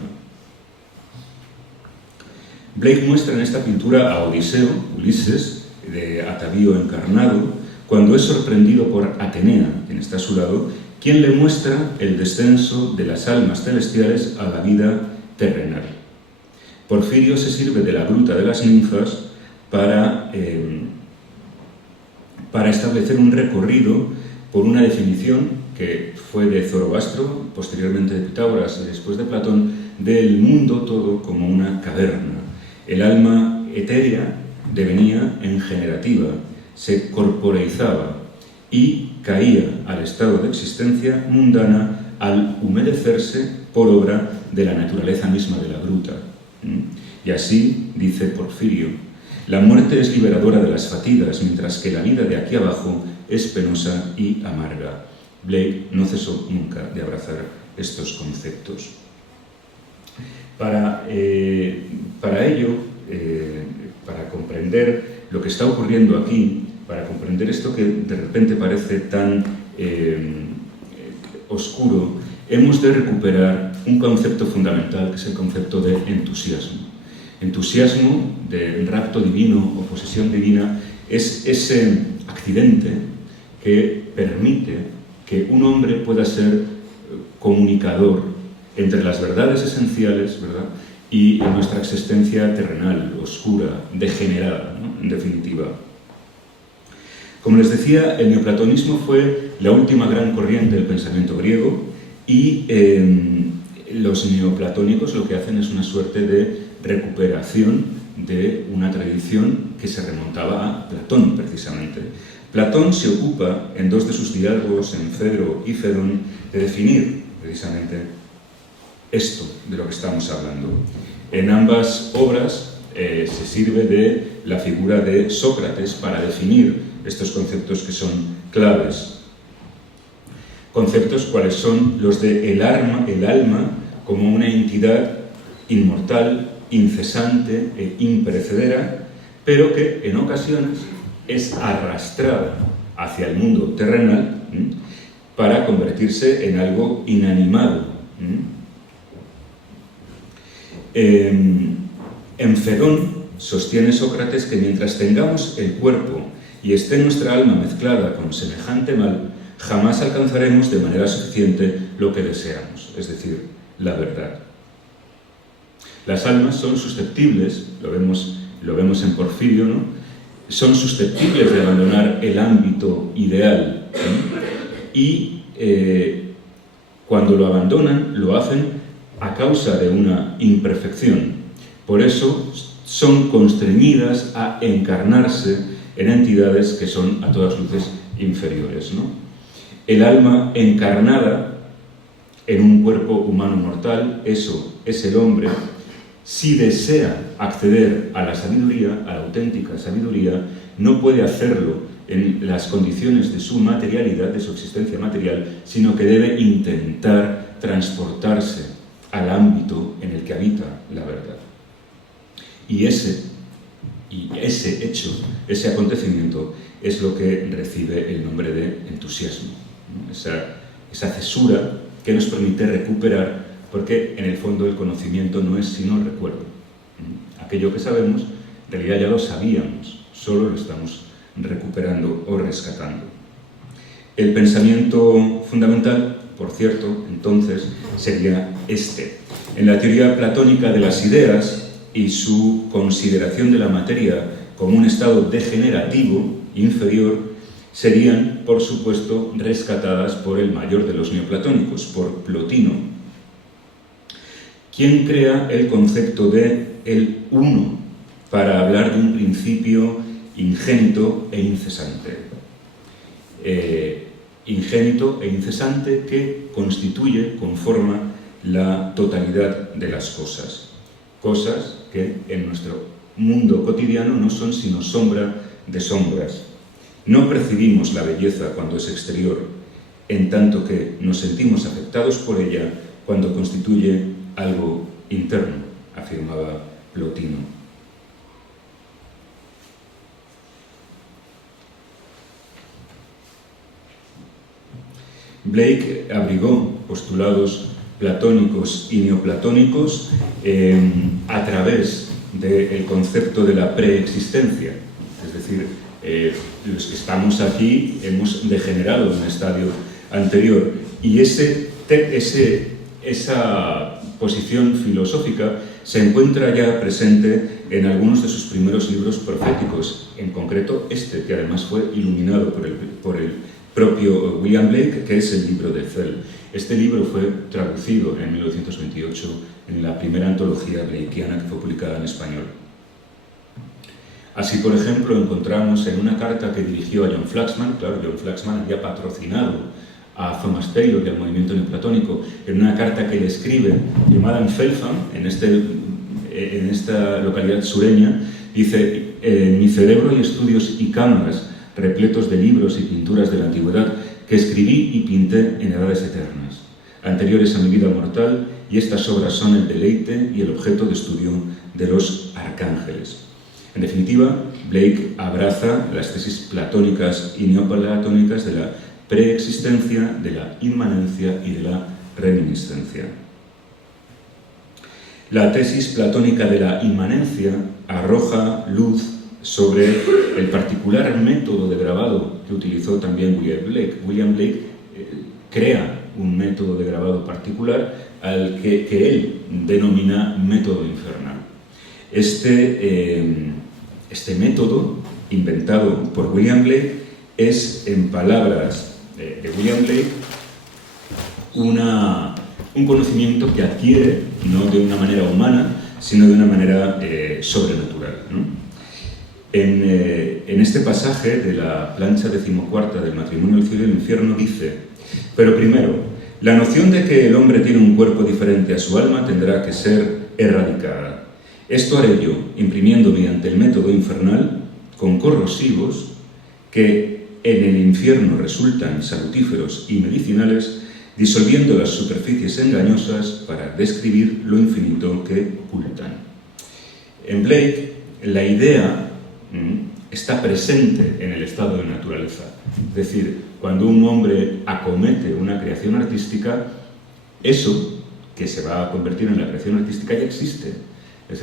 Blake muestra en esta pintura a Odiseo, Ulises, de atavío encarnado, cuando es sorprendido por Atenea, quien está a su lado, quien le muestra el descenso de las almas celestiales a la vida terrenal. Porfirio se sirve de la Gruta de las Ninfas para establecer un recorrido por una definición que fue de Zoroastro, posteriormente de Pitágoras y después de Platón, del mundo todo como una caverna. El alma etérea devenía en generativa, se corporeizaba y caía al estado de existencia mundana al humedecerse por obra de la naturaleza misma de la gruta. Y así, dice Porfirio, la muerte es liberadora de las fatigas, mientras que la vida de aquí abajo es penosa y amarga. Blake no cesó nunca de abrazar estos conceptos. Para ello, para comprender lo que está ocurriendo aquí, para comprender esto que de repente parece tan oscuro, hemos de recuperar un concepto fundamental, que es el concepto de entusiasmo. Entusiasmo, de rapto divino o posesión divina, es ese accidente que permite que un hombre pueda ser comunicador entre las verdades esenciales, ¿verdad?, y nuestra existencia terrenal, oscura, degenerada, ¿no?, en definitiva. Como les decía, el neoplatonismo fue la última gran corriente del pensamiento griego y los neoplatónicos lo que hacen es una suerte de recuperación de una tradición que se remontaba a Platón, precisamente. Platón se ocupa, en dos de sus diálogos, en Fedro y Fedón, de definir, precisamente, esto de lo que estamos hablando. En ambas obras se sirve de la figura de Sócrates para definir estos conceptos que son claves. Conceptos cuáles son los de el alma como una entidad inmortal, incesante e imperecedera, pero que en ocasiones es arrastrada hacia el mundo terrenal para convertirse en algo inanimado. En Fedón sostiene Sócrates que mientras tengamos el cuerpo y esté nuestra alma mezclada con semejante mal, jamás alcanzaremos de manera suficiente lo que deseamos, es decir, la verdad. Las almas son susceptibles, lo vemos en Porfirio, ¿no?, son susceptibles de abandonar el ámbito ideal, ¿sí?, y cuando lo abandonan, lo hacen a causa de una imperfección. Por eso son constreñidas a encarnarse en entidades que son a todas luces inferiores, ¿no? El alma encarnada en un cuerpo humano mortal, eso es el hombre. Si desea acceder a la sabiduría, a la auténtica sabiduría, no puede hacerlo en las condiciones de su materialidad, de su existencia material, sino que debe intentar transportarse al ámbito en el que habita la verdad. Y ese hecho, ese acontecimiento, es lo que recibe el nombre de entusiasmo, ¿no? Esa cesura que nos permite recuperar, porque en el fondo el conocimiento no es sino recuerdo. Aquello que sabemos, en realidad ya lo sabíamos, solo lo estamos recuperando o rescatando. El pensamiento fundamental, por cierto, entonces, sería este. En la teoría platónica de las ideas y su consideración de la materia como un estado degenerativo, inferior, serían, por supuesto, rescatadas por el mayor de los neoplatónicos, por Plotino, quien crea el concepto de el uno para hablar de un principio ingénito e incesante. Ingénito e incesante que conforma la totalidad de las cosas. Cosas que en nuestro mundo cotidiano no son sino sombra de sombras. No percibimos la belleza cuando es exterior, en tanto que nos sentimos afectados por ella cuando constituye algo interno, afirmaba Plotino. Blake abrigó postulados platónicos y neoplatónicos a través del concepto de la preexistencia. Es decir, los que estamos aquí hemos degenerado en un estadio anterior. Y esa posición filosófica se encuentra ya presente en algunos de sus primeros libros proféticos, en concreto este, que además fue iluminado por el propio William Blake, que es el libro de Fell. Este libro fue traducido en 1928 en la primera antología blakeana que fue publicada en español. Así, por ejemplo, encontramos en una carta que dirigió a John Flaxman, claro, John Flaxman había patrocinado a Thomas Taylor y al movimiento neoplatónico, en una carta que le escribe, llamada en Feltham, en esta localidad sureña, dice: en mi cerebro hay estudios y cámaras repletos de libros y pinturas de la antigüedad que escribí y pinté en edades eternas, anteriores a mi vida mortal, y estas obras son el deleite y el objeto de estudio de los arcángeles. En definitiva, Blake abraza las tesis platónicas y neoplatónicas de la preexistencia, de la inmanencia y de la reminiscencia. La tesis platónica de la inmanencia arroja luz sobre el particular método de grabado que utilizó también William Blake. William Blake crea un método de grabado particular al que él denomina método infernal. Este método, inventado por William Blake, es, en palabras de William Blake, un conocimiento que adquiere no de una manera humana, sino de una manera sobrenatural, ¿no? En este pasaje de la plancha 14ª del matrimonio del cielo y el infierno dice: pero primero, la noción de que el hombre tiene un cuerpo diferente a su alma tendrá que ser erradicada. Esto haré yo, imprimiendo mediante el método infernal, con corrosivos que en el infierno resultan salutíferos y medicinales, disolviendo las superficies engañosas para describir lo infinito que ocultan. En Blake, la idea está presente en el estado de naturaleza. Es decir, cuando un hombre acomete una creación artística, eso que se va a convertir en la creación artística ya existe.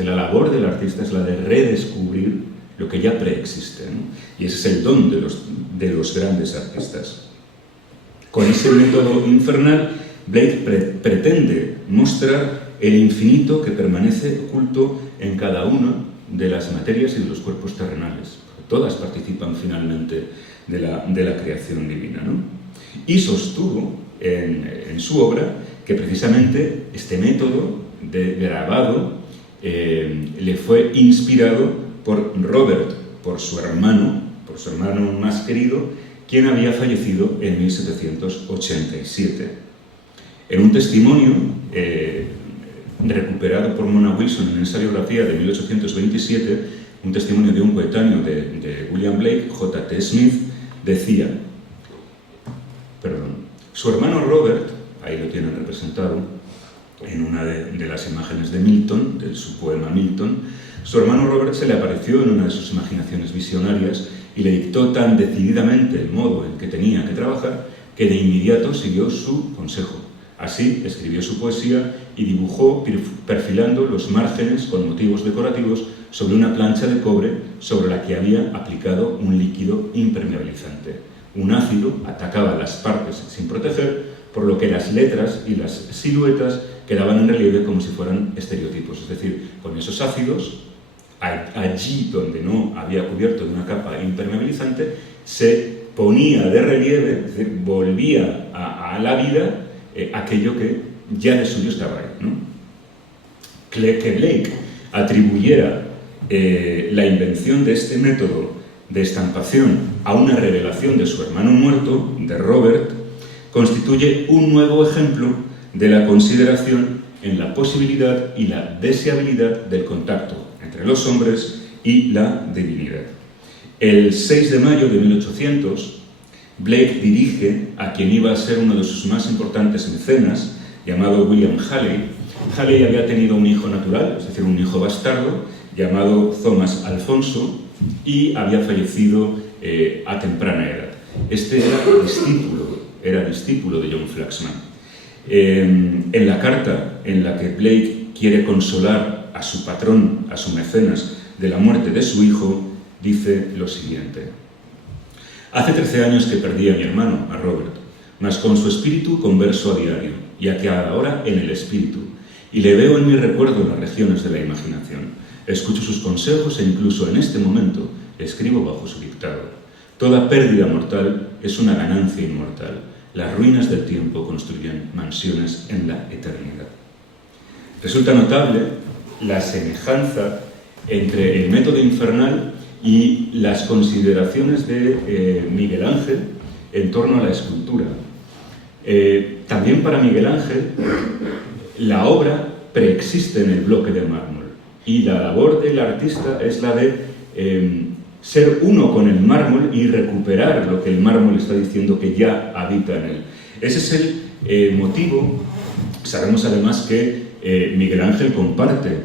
La labor del artista es la de redescubrir lo que ya preexiste, ¿no? Y ese es el don de los grandes artistas. Con ese método infernal, Blake pretende mostrar el infinito que permanece oculto en cada una de las materias y de los cuerpos terrenales. Todas participan finalmente de la creación divina, ¿no? Y sostuvo en su obra que precisamente este método de grabado le fue inspirado por Robert, por su hermano más querido, quien había fallecido en 1787. En un testimonio recuperado por Mona Wilson en esa biografía de 1827, un testimonio de un coetáneo de William Blake, J.T. Smith, decía, su hermano Robert, ahí lo tienen representado en una de las imágenes de Milton, de su poema Milton, su hermano Robert se le apareció en una de sus imaginaciones visionarias y le dictó tan decididamente el modo en que tenía que trabajar que de inmediato siguió su consejo. Así escribió su poesía y dibujó perfilando los márgenes con motivos decorativos sobre una plancha de cobre sobre la que había aplicado un líquido impermeabilizante. Un ácido atacaba las partes sin proteger, por lo que las letras y las siluetas quedaban en relieve como si fueran estereotipos. Es decir, con esos ácidos, allí donde no había cubierto de una capa impermeabilizante, se ponía de relieve, es decir, volvía a la vida aquello que ya de suyo estaba ahí, ¿no? Que Blake atribuyera la invención de este método de estampación a una revelación de su hermano muerto, de Robert, constituye un nuevo ejemplo de la consideración en la posibilidad y la deseabilidad del contacto entre los hombres y la divinidad. El 6 de mayo de 1800, Blake dirige a quien iba a ser uno de sus más importantes mecenas, llamado William Halley. Halley había tenido un hijo natural, es decir, un hijo bastardo, llamado Thomas Alfonso, y había fallecido a temprana edad. Este era discípulo de John Flaxman. En la carta en la que Blake quiere consolar a su patrón, a su mecenas, de la muerte de su hijo, dice lo siguiente: hace 13 años que perdí a mi hermano, a Robert, mas con su espíritu converso a diario, y a cada hora en el espíritu, y le veo en mi recuerdo en las regiones de la imaginación. Escucho sus consejos e incluso en este momento escribo bajo su dictado. Toda pérdida mortal es una ganancia inmortal. Las ruinas del tiempo construyen mansiones en la eternidad. Resulta notable la semejanza entre el método infernal y las consideraciones de Miguel Ángel en torno a la escultura. También para Miguel Ángel, la obra preexiste en el bloque de mármol y la labor del artista es la de ser uno con el mármol y recuperar lo que el mármol está diciendo que ya habita en él. Ese es el motivo. Sabemos además que Miguel Ángel comparte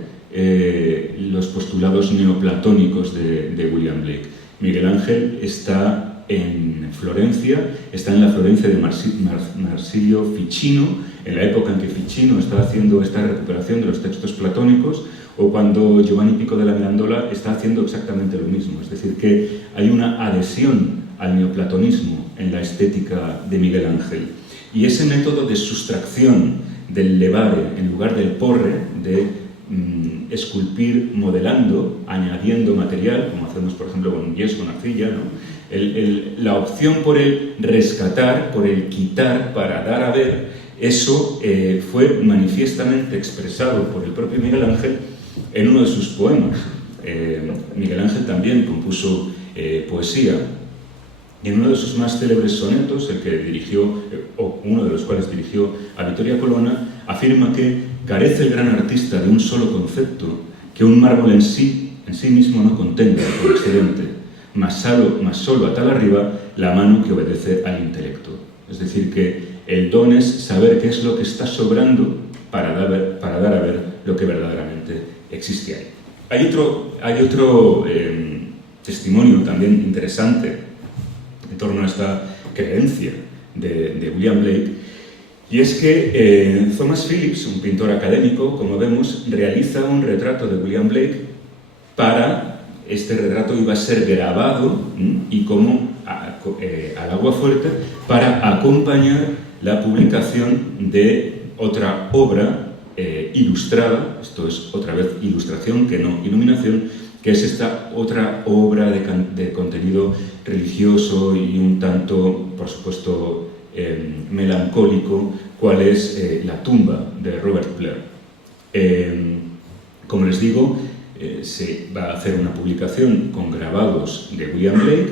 los postulados neoplatónicos de William Blake. Miguel Ángel está en Florencia, está en la Florencia de Marsilio Ficino, en la época en que Ficino está haciendo esta recuperación de los textos platónicos, o cuando Giovanni Pico della Mirandola está haciendo exactamente lo mismo. Es decir, que hay una adhesión al neoplatonismo en la estética de Miguel Ángel. Y ese método de sustracción del levare en lugar del porre, de esculpir modelando, añadiendo material, como hacemos por ejemplo con yeso, con arcilla, ¿no? La opción por el rescatar, por el quitar para dar a ver, eso fue manifiestamente expresado por el propio Miguel Ángel en uno de sus poemas. Miguel Ángel también compuso poesía, y en uno de sus más célebres sonetos, el que dirigió, o uno de los cuales dirigió a Vittoria Colonna, afirma que carece el gran artista de un solo concepto que un mármol en sí mismo no contenga por excelente, mas solo a tal arriba la mano que obedece al intelecto. Es decir, que el don es saber qué es lo que está sobrando para dar a ver lo que verdaderamente existe ahí. Hay otro testimonio también interesante en torno a esta creencia de William Blake, y es que Thomas Phillips, un pintor académico, como vemos, realiza un retrato de William Blake. Este retrato iba a ser grabado y como al agua fuerte para acompañar la publicación de otra obra ilustrada, esto es otra vez ilustración que no iluminación, que es esta otra obra de contenido religioso y un tanto, por supuesto, melancólico, cual es La tumba de Robert Blair. Como les digo, se va a hacer una publicación con grabados de William Blake,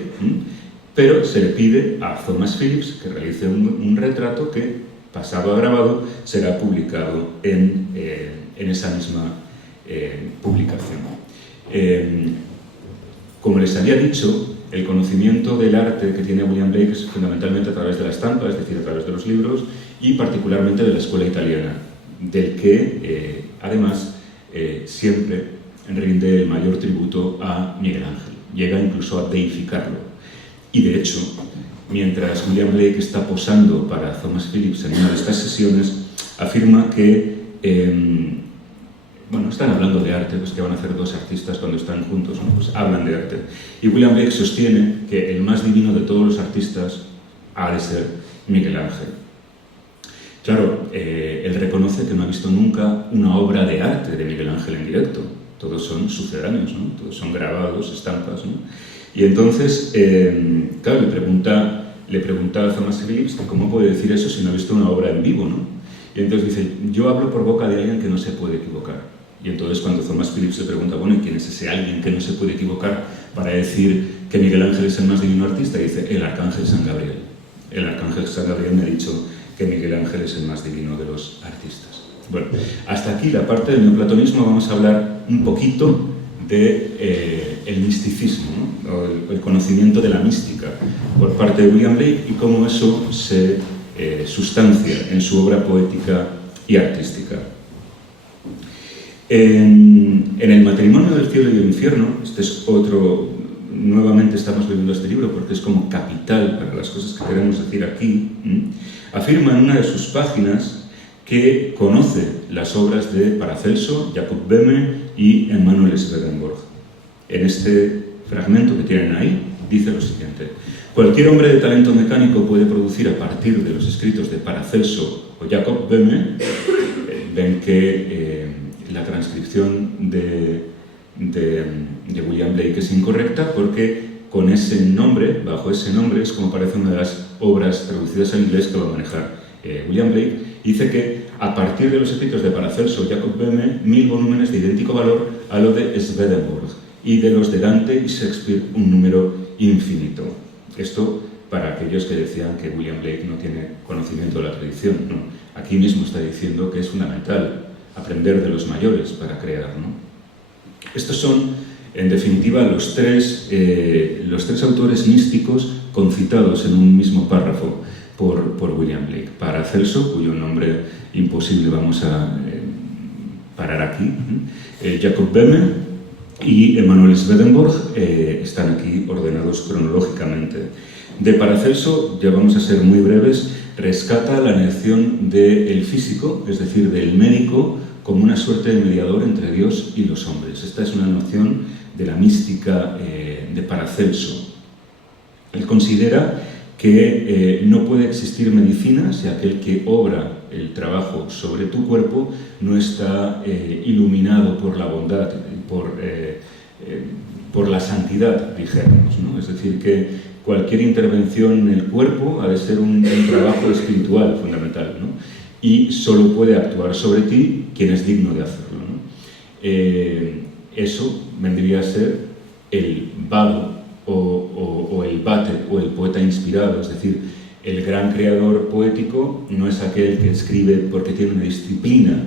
pero se le pide a Thomas Phillips que realice un retrato que, pasado a grabado, será publicado en esa misma publicación. Como les había dicho, el conocimiento del arte que tiene William Blake es fundamentalmente a través de la estampa, es decir, a través de los libros, y particularmente de la escuela italiana, del que, además, siempre rinde el mayor tributo a Miguel Ángel. Llega incluso a deificarlo. Y, de hecho, mientras William Blake está posando para Thomas Phillips en una de estas sesiones, afirma que están hablando de arte, pues que van a hacer dos artistas cuando están juntos, ¿no? Pues hablan de arte. Y William Blake sostiene que el más divino de todos los artistas ha de ser Miguel Ángel. Claro, él reconoce que no ha visto nunca una obra de arte de Miguel Ángel en directo. Todos son sucedáneos, ¿no? Todos son grabados, estampas, ¿no? Y entonces, claro, le pregunta a Thomas Phillips que cómo puede decir eso si no ha visto una obra en vivo, ¿no? Y entonces dice, yo hablo por boca de alguien que no se puede equivocar. Y entonces cuando Thomas Phillips le pregunta, bueno, ¿y quién es ese alguien que no se puede equivocar para decir que Miguel Ángel es el más divino artista? Y dice, el arcángel San Gabriel. El arcángel San Gabriel me ha dicho que Miguel Ángel es el más divino de los artistas. Bueno, hasta aquí la parte del neoplatonismo. Vamos a hablar un poquito de el misticismo, ¿no? O el conocimiento de la mística por parte de William Blake y cómo eso se sustancia en su obra poética y artística. En el matrimonio del cielo y el infierno, este es otro, nuevamente estamos leyendo este libro porque es como capital para las cosas que queremos decir aquí, afirma en una de sus páginas que conoce las obras de Paracelso, Jacob Böhme y Emanuel Swedenborg. En este fragmento que tienen ahí, dice lo siguiente: cualquier hombre de talento mecánico puede producir a partir de los escritos de Paracelso o Jacob Böhme. Ven que la transcripción de William Blake es incorrecta porque con ese nombre, bajo ese nombre, es como aparece una de las obras traducidas al inglés que va a manejar William Blake. Dice que a partir de los escritos de Paracelso o Jacob Böhme, 1000 volúmenes de idéntico valor a lo de Swedenborg, y de los de Dante y Shakespeare un número infinito. Esto para aquellos que decían que William Blake no tiene conocimiento de la tradición, ¿no? Aquí mismo está diciendo que es fundamental aprender de los mayores para crear, ¿no? Estos son, en definitiva, los tres autores místicos concitados en un mismo párrafo por William Blake. Paracelso, cuyo nombre imposible vamos a parar aquí, Jacob Böhme y Emanuel Swedenborg están aquí ordenados cronológicamente. De Paracelso, ya vamos a ser muy breves, rescata la noción del físico, es decir, del médico, como una suerte de mediador entre Dios y los hombres. Esta es una noción de la mística de Paracelso. Él considera que no puede existir medicina si aquel que obra el trabajo sobre tu cuerpo no está iluminado por la bondad, por la santidad, dijéramos, ¿no? Es decir, que cualquier intervención en el cuerpo ha de ser un trabajo espiritual fundamental, ¿no? Y solo puede actuar sobre ti quien es digno de hacerlo, ¿no? Eso vendría a ser el vado o el vate o el poeta inspirado, es decir, el gran creador poético no es aquel que escribe porque tiene una disciplina,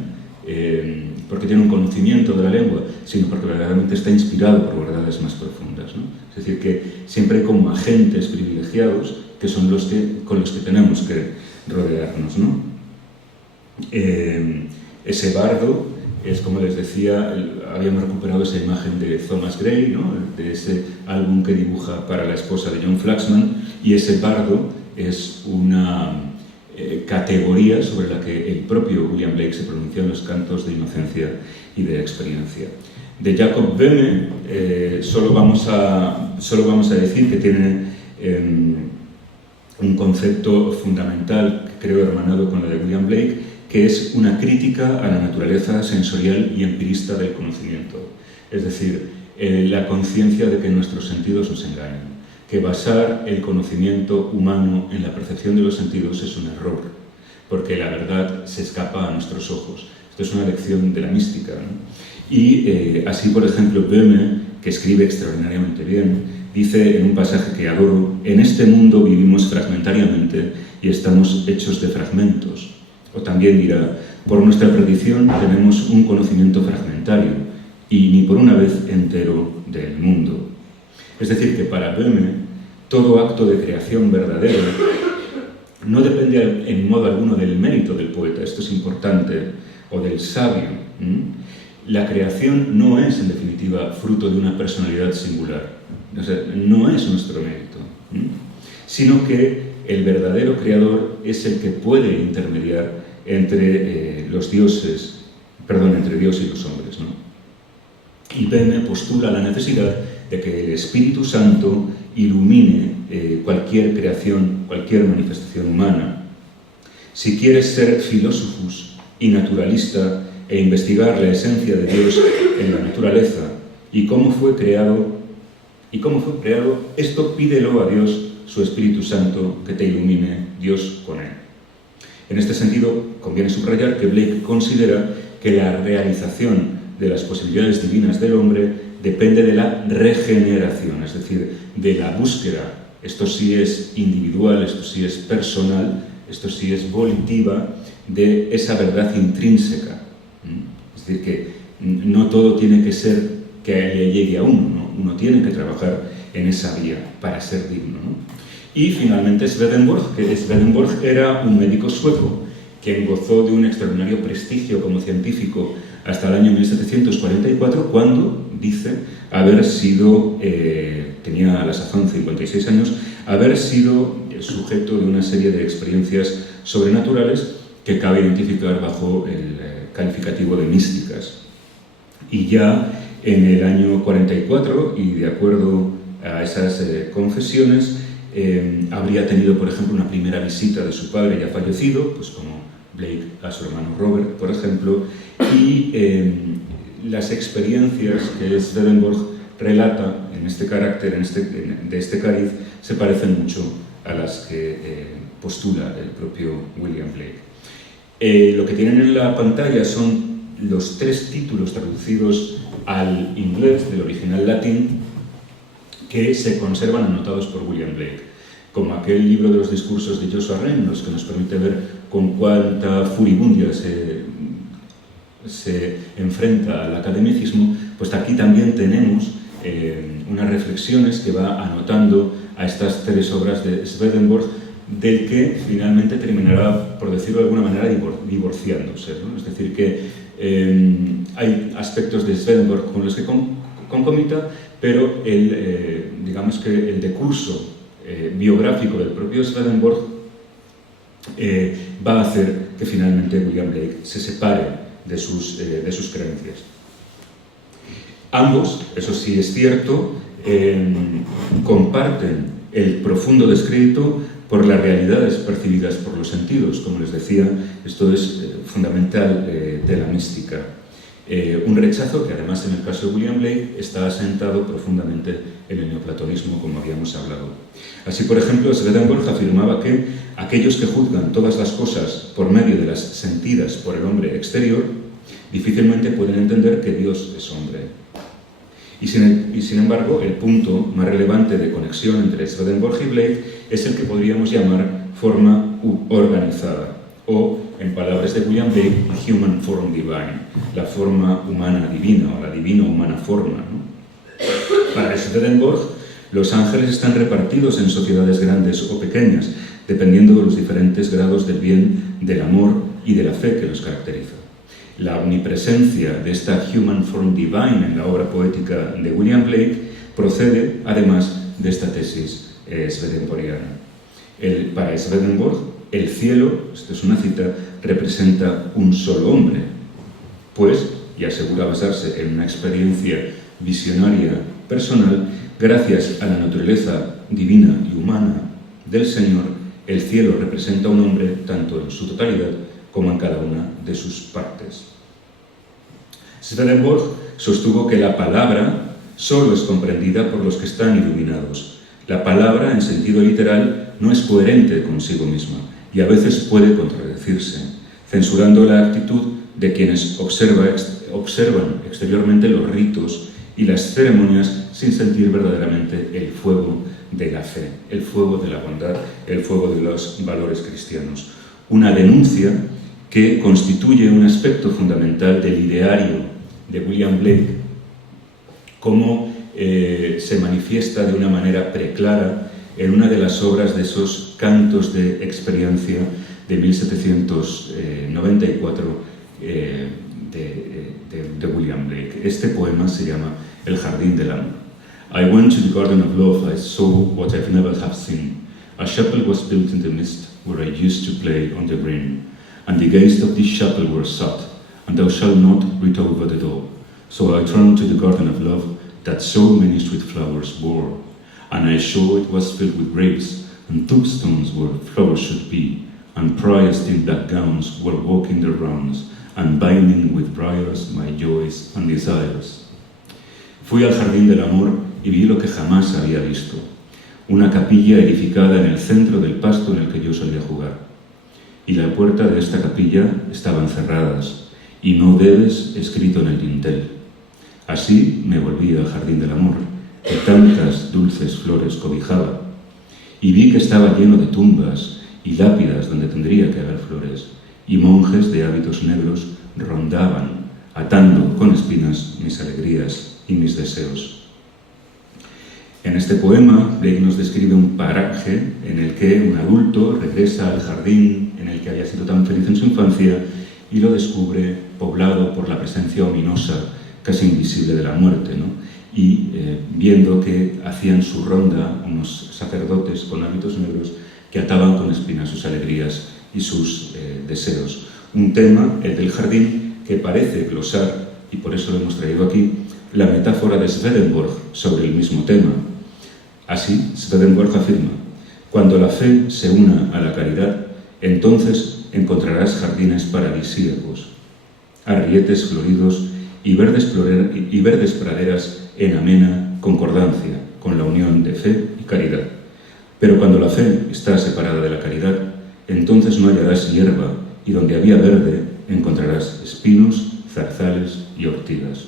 porque tiene un conocimiento de la lengua, sino porque verdaderamente está inspirado por verdades más profundas, ¿no? Es decir, que siempre hay como agentes privilegiados que son con los que tenemos que rodearnos, ¿no? Ese bardo es, como les decía, habíamos recuperado esa imagen de Thomas Gray, ¿no? De ese álbum que dibuja para la esposa de John Flaxman, y ese bardo es una categoría sobre la que el propio William Blake se pronunció en los cantos de inocencia y de experiencia. De Jacob Böhme solo vamos a decir que tiene un concepto fundamental, que creo hermanado con la de William Blake, que es una crítica a la naturaleza sensorial y empirista del conocimiento. Es decir, la conciencia de que nuestros sentidos nos engañan, que basar el conocimiento humano en la percepción de los sentidos es un error, porque la verdad se escapa a nuestros ojos. Esto es una lección de la mística, ¿no? Y así, por ejemplo, Böhme, que escribe extraordinariamente bien, dice en un pasaje que adoro: en este mundo vivimos fragmentariamente y estamos hechos de fragmentos. O también dirá: por nuestra perdición tenemos un conocimiento fragmentario y ni por una vez entero del mundo. Es decir, que para Böhme todo acto de creación verdadero no depende en modo alguno del mérito del poeta, esto es importante, o del sabio. La creación no es, en definitiva, fruto de una personalidad singular, o sea, no es nuestro mérito, sino que el verdadero creador es el que puede intermediar entre Dios y los hombres, ¿no? Y Böhme postula la necesidad de que el Espíritu Santo ilumine cualquier creación, cualquier manifestación humana. Si quieres ser filósofos y naturalista e investigar la esencia de Dios en la naturaleza y cómo fue creado, esto pídelo a Dios, su Espíritu Santo, que te ilumine, Dios con él. En este sentido, conviene subrayar que Blake considera que la realización de las posibilidades divinas del hombre depende de la regeneración, es decir, de la búsqueda. Esto sí es individual, esto sí es personal, esto sí es volitiva, de esa verdad intrínseca. Es decir, que no todo tiene que ser que llegue a uno, ¿no? Uno tiene que trabajar en esa vía para ser digno, ¿no? Y finalmente Swedenborg, que Swedenborg era un médico sueco, quien gozó de un extraordinario prestigio como científico hasta el año 1744, cuando dice haber sido, tenía a la sazón 56 años, haber sido sujeto de una serie de experiencias sobrenaturales que cabe identificar bajo el calificativo de místicas. Y ya en el año 44, y de acuerdo a esas confesiones, habría tenido, por ejemplo, una primera visita de su padre ya fallecido, pues como Blake a su hermano Robert, por ejemplo, y las experiencias que Swedenborg relata en este carácter, de este cariz, se parecen mucho a las que postula el propio William Blake. Lo que tienen en la pantalla son los 3 títulos traducidos al inglés del original latín que se conservan anotados por William Blake, como aquel libro de los discursos de Joshua Reynolds, que nos permite ver con cuánta furibundia se enfrenta al academicismo. Pues aquí también tenemos unas reflexiones que va anotando a estas 3 obras de Swedenborg, del que finalmente terminará, por decirlo de alguna manera, divorciándose, ¿no? Es decir, que hay aspectos de Swedenborg con los que concomita, pero digamos que el decurso biográfico del propio Swedenborg va a hacer que finalmente William Blake se separe de sus creencias. Ambos, eso sí es cierto, comparten el profundo descrédito por las realidades percibidas por los sentidos. Como les decía, esto es fundamental de la mística. Un rechazo que, además, en el caso de William Blake, está asentado profundamente en el neoplatonismo, como habíamos hablado. Así, por ejemplo, Swedenborg afirmaba que aquellos que juzgan todas las cosas por medio de las sentidas por el hombre exterior, difícilmente pueden entender que Dios es hombre. Y sin embargo, el punto más relevante de conexión entre Swedenborg y Blake es el que podríamos llamar forma organizada, o, en palabras de William Blake, human form divine, la forma humana divina, o la divino-humana forma, ¿no? Para Swedenborg, los ángeles están repartidos en sociedades grandes o pequeñas, dependiendo de los diferentes grados del bien, del amor y de la fe que los caracteriza. La omnipresencia de esta human form divine en la obra poética de William Blake procede, además, de esta tesis swedenborgiana. Para Swedenborg, el cielo, esto es una cita, representa un solo hombre, pues, y asegura basarse en una experiencia visionaria personal, gracias a la naturaleza divina y humana del Señor, el cielo representa un hombre tanto en su totalidad como en cada una de sus partes. Swedenborg sostuvo que la palabra solo es comprendida por los que están iluminados. La palabra, en sentido literal, no es coherente consigo misma y a veces puede contradecirse, censurando la actitud de quienes observan exteriormente los ritos y las ceremonias sin sentir verdaderamente el fuego de la fe, el fuego de la bondad, el fuego de los valores cristianos. Una denuncia que constituye un aspecto fundamental del ideario de William Blake, como se manifiesta de una manera preclara en una de las obras de esos cantos de experiencia de 1794 de William Blake. Este poema se llama El jardín del amor. I went to the garden of love, I saw what I've never have seen. A chapel was built in the mist, where I used to play on the green. And the gates of this chapel were shut, and thou shalt not read over the door. So I turned to the garden of love, that so many sweet flowers bore. And I saw it was filled with grapes, and tombstones where flowers should be. And priors in black gowns were walking their rounds, and binding with briars my joys and desires. Fui al jardín del amor y vi lo que jamás había visto. Una capilla edificada en el centro del pasto en el que yo solía jugar. Y la puerta de esta capilla estaban cerradas, y no debes escrito en el dintel. Así me volví al jardín del amor, que tantas dulces flores cobijaba, y vi que estaba lleno de tumbas y lápidas donde tendría que haber flores, y monjes de hábitos negros rondaban, atando con espinas mis alegrías y mis deseos. En este poema, Blake nos describe un paraje en el que un adulto regresa al jardín en el que había sido tan feliz en su infancia y lo descubre poblado por la presencia ominosa, casi invisible, de la muerte, ¿no? Y viendo que hacían su ronda unos sacerdotes con hábitos negros que ataban con espinas sus alegrías y sus deseos. Un tema, el del jardín, que parece glosar, y por eso lo hemos traído aquí, la metáfora de Swedenborg sobre el mismo tema. Así, Swedenborg afirma: cuando la fe se una a la caridad, entonces encontrarás jardines paradisíacos, arrietes floridos y verdes praderas en amena concordancia con la unión de fe y caridad. Pero cuando la fe está separada de la caridad, entonces no hallarás hierba, y donde había verde encontrarás espinos, zarzales y ortigas.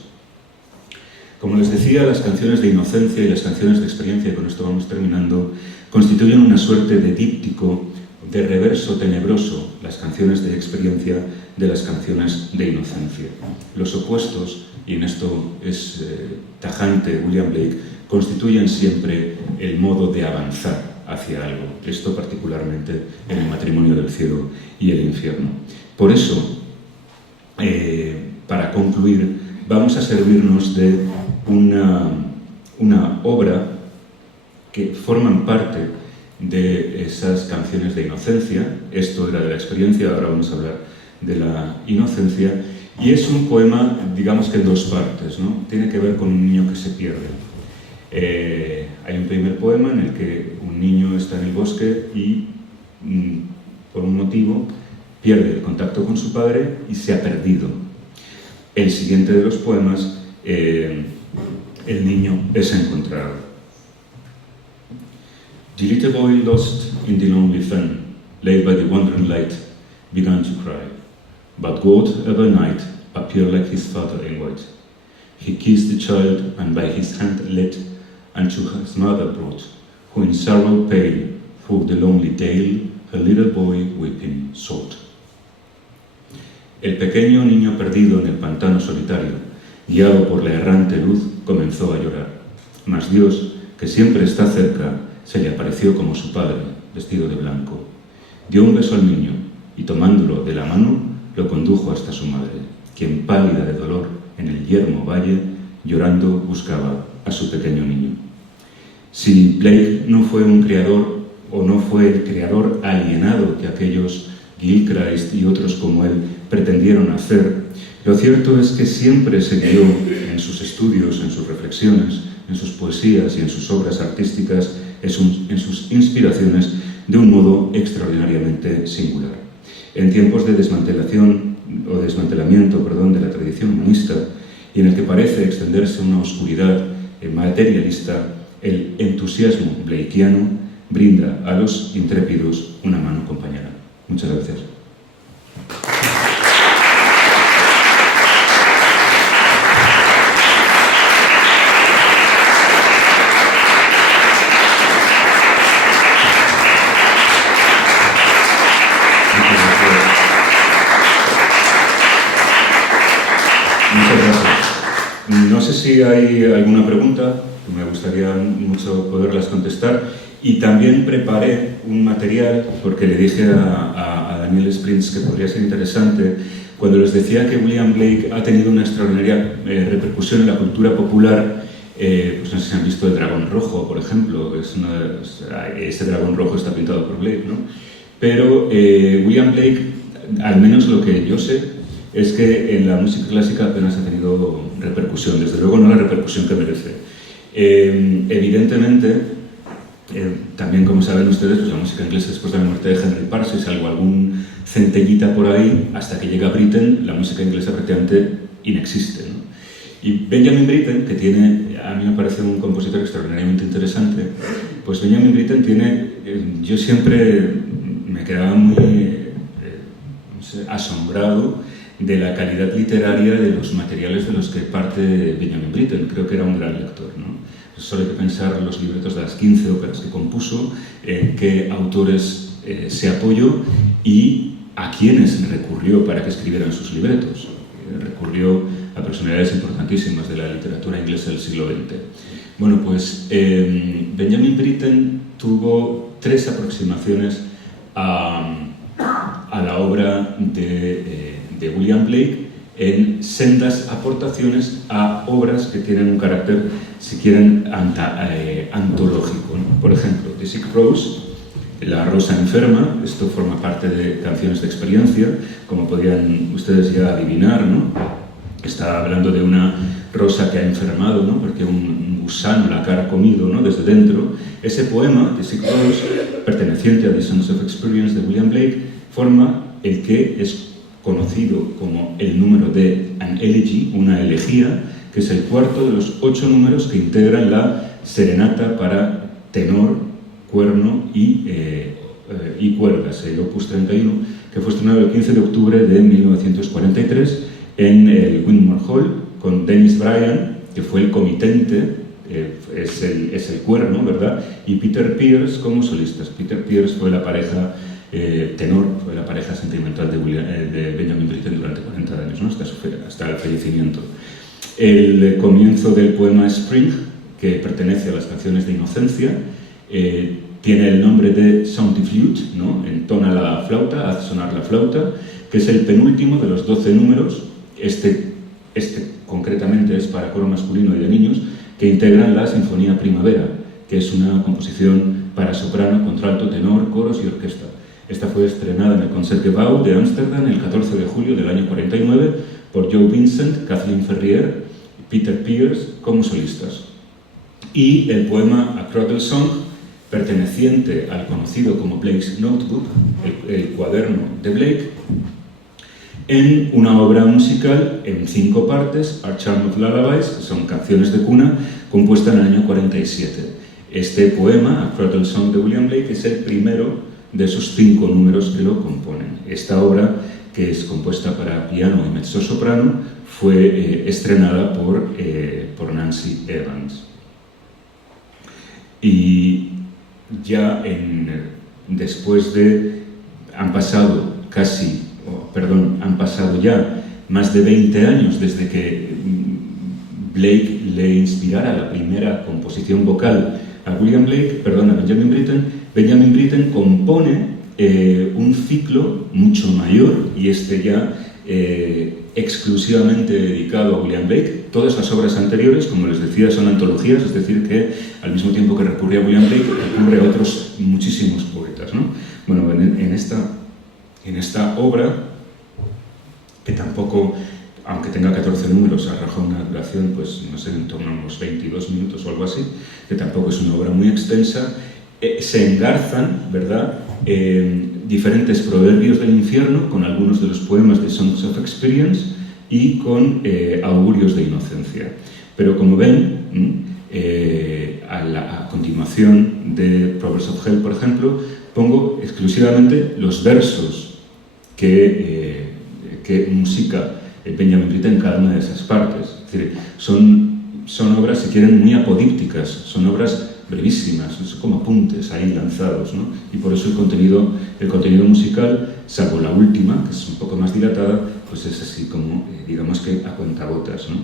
Como les decía, las canciones de inocencia y las canciones de experiencia, y con esto vamos terminando, constituyen una suerte de díptico, de reverso tenebroso, las canciones de experiencia de las canciones de inocencia. Los opuestos, y en esto es tajante William Blake, constituyen siempre el modo de avanzar hacia algo, esto particularmente en el matrimonio del cielo y el infierno. Por eso, para concluir, vamos a servirnos de una obra que forman parte de esas canciones de inocencia. Esto era de la experiencia, ahora vamos a hablar de la inocencia, y es un poema, digamos que en dos partes, ¿no? Tiene que ver con un niño que se pierde. Hay un primer poema en el que un niño está en el bosque y, por un motivo, pierde el contacto con su padre y se ha perdido. El siguiente de los poemas, el niño es encontrado. The little boy lost in the lonely fen, laid by the wandering light, began to cry. But God, ever night, appeared like his father in white. He kissed the child, and by his hand led, and to his mother brought, who in sorrow pale, through the lonely dale, her little boy weeping sought. El pequeño niño perdido en el pantano solitario, guiado por la errante luz, comenzó a llorar. Mas Dios, que siempre está cerca, se le apareció como su padre, vestido de blanco. Dio un beso al niño y, tomándolo de la mano, lo condujo hasta su madre, quien, pálida de dolor, en el yermo valle, llorando, buscaba a su pequeño niño. Si Blake no fue un creador, o no fue el creador alienado que aquellos Gilchrist y otros como él pretendieron hacer, lo cierto es que siempre se guió en sus estudios, en sus reflexiones, en sus poesías y en sus obras artísticas, en sus inspiraciones, de un modo extraordinariamente singular. En tiempos de desmantelamiento de la tradición humanista, y en el que parece extenderse una oscuridad materialista, el entusiasmo blakeiano brinda a los intrépidos una mano compañera. Muchas gracias. No sé si hay alguna pregunta, me gustaría mucho poderlas contestar, y también preparé un material porque le dije a Daniel Sprintz que podría ser interesante cuando les decía que William Blake ha tenido una extraordinaria repercusión en la cultura popular. Pues no sé si han visto El Dragón Rojo, por ejemplo, ese dragón rojo está pintado por Blake, ¿no? Pero William Blake, al menos lo que yo sé, es que en la música clásica apenas ha tenido repercusión, desde luego no la repercusión que merece. Evidentemente, también como saben ustedes, pues la música inglesa después de la muerte de Henry Parks, si salvo algún centellita por ahí, hasta que llega Britten, la música inglesa prácticamente inexiste, ¿no? Y Benjamin Britten, que tiene, a mí me parece un compositor extraordinariamente interesante, pues Benjamin Britten tiene, yo siempre me quedaba muy asombrado de la calidad literaria de los materiales de los que parte Benjamin Britten. Creo que era un gran lector, ¿no? Solo hay que pensar en los libretos de las 15 óperas que compuso, en qué autores se apoyó y a quiénes recurrió para que escribieran sus libretos. Recurrió a personalidades importantísimas de la literatura inglesa del siglo XX. Bueno, pues Benjamin Britten tuvo 3 aproximaciones a la obra de William Blake en sendas aportaciones a obras que tienen un carácter, si quieren, antológico, ¿no? Por ejemplo, The Sick Rose, La Rosa Enferma. Esto forma parte de canciones de experiencia, como podrían ustedes ya adivinar, ¿no? Está hablando de una rosa que ha enfermado, ¿no? Porque un gusano la ha comido, ¿no? Desde dentro. Ese poema, The Sick Rose, perteneciente a The Songs of Experience de William Blake, forma el que es conocido como el número de An Elegy, una elegía, que es el cuarto de los 8 números que integran la serenata para tenor, cuerno y cuerdas, el Opus 31, que fue estrenado el 15 de octubre de 1943 en el Wigmore Hall con Dennis Bryan, que fue el comitente, es el cuerno, ¿verdad? Y Peter Pierce como solistas. Peter Pierce fue la pareja tenor, fue la pareja sentimental de Benjamin Britten durante 40 años, ¿no? hasta el fallecimiento. El comienzo del poema Spring, que pertenece a las canciones de Inocencia, tiene el nombre de Sound the Flute, ¿no? Entona la flauta, hace sonar la flauta, que es el penúltimo de los 12 números. Este concretamente es para coro masculino y de niños, que integran la Sinfonía Primavera, que es una composición para soprano, contralto, tenor, coros y orquesta. Esta fue estrenada en el Concertgebouw de Ámsterdam el 14 de julio del año 49 por Joe Vincent, Kathleen Ferrier y Peter Pierce como solistas. Y el poema A Cradle Song, perteneciente al conocido como Blake's Notebook, el cuaderno de Blake, en una obra musical en 5 partes, A Charm of Lullabies, que son canciones de cuna, compuesta en el año 47. Este poema, A Cradle Song de William Blake, es el primero de esos 5 números que lo componen. Esta obra, que es compuesta para piano y mezzosoprano, fue estrenada por Nancy Evans. Y ya después de... han pasado ya más de 20 años desde que Blake le inspirara la primera composición vocal a Benjamin Britten. Benjamin Britten compone un ciclo mucho mayor, y ya exclusivamente dedicado a William Blake. Todas las obras anteriores, como les decía, son antologías, es decir, que al mismo tiempo que recurre a William Blake, recurre a otros muchísimos poetas, ¿no? Bueno, en esta obra, que tampoco, aunque tenga 14 números, arroja una duración, pues no sé, en torno a unos 22 minutos o algo así, que tampoco es una obra muy extensa, se engarzan, ¿verdad?, diferentes proverbios del infierno con algunos de los poemas de Songs of Experience y con augurios de inocencia. Pero como ven, a continuación de Proverbs of Hell, por ejemplo, pongo exclusivamente los versos que musica Benjamin Britten en cada una de esas partes. Es decir, son obras, si quieren, muy apodípticas, son obras brevísimas, son como apuntes ahí lanzados, ¿no? Y por eso el contenido musical, salvo la última, que es un poco más dilatada, pues es así como, digamos que a cuentagotas, ¿no?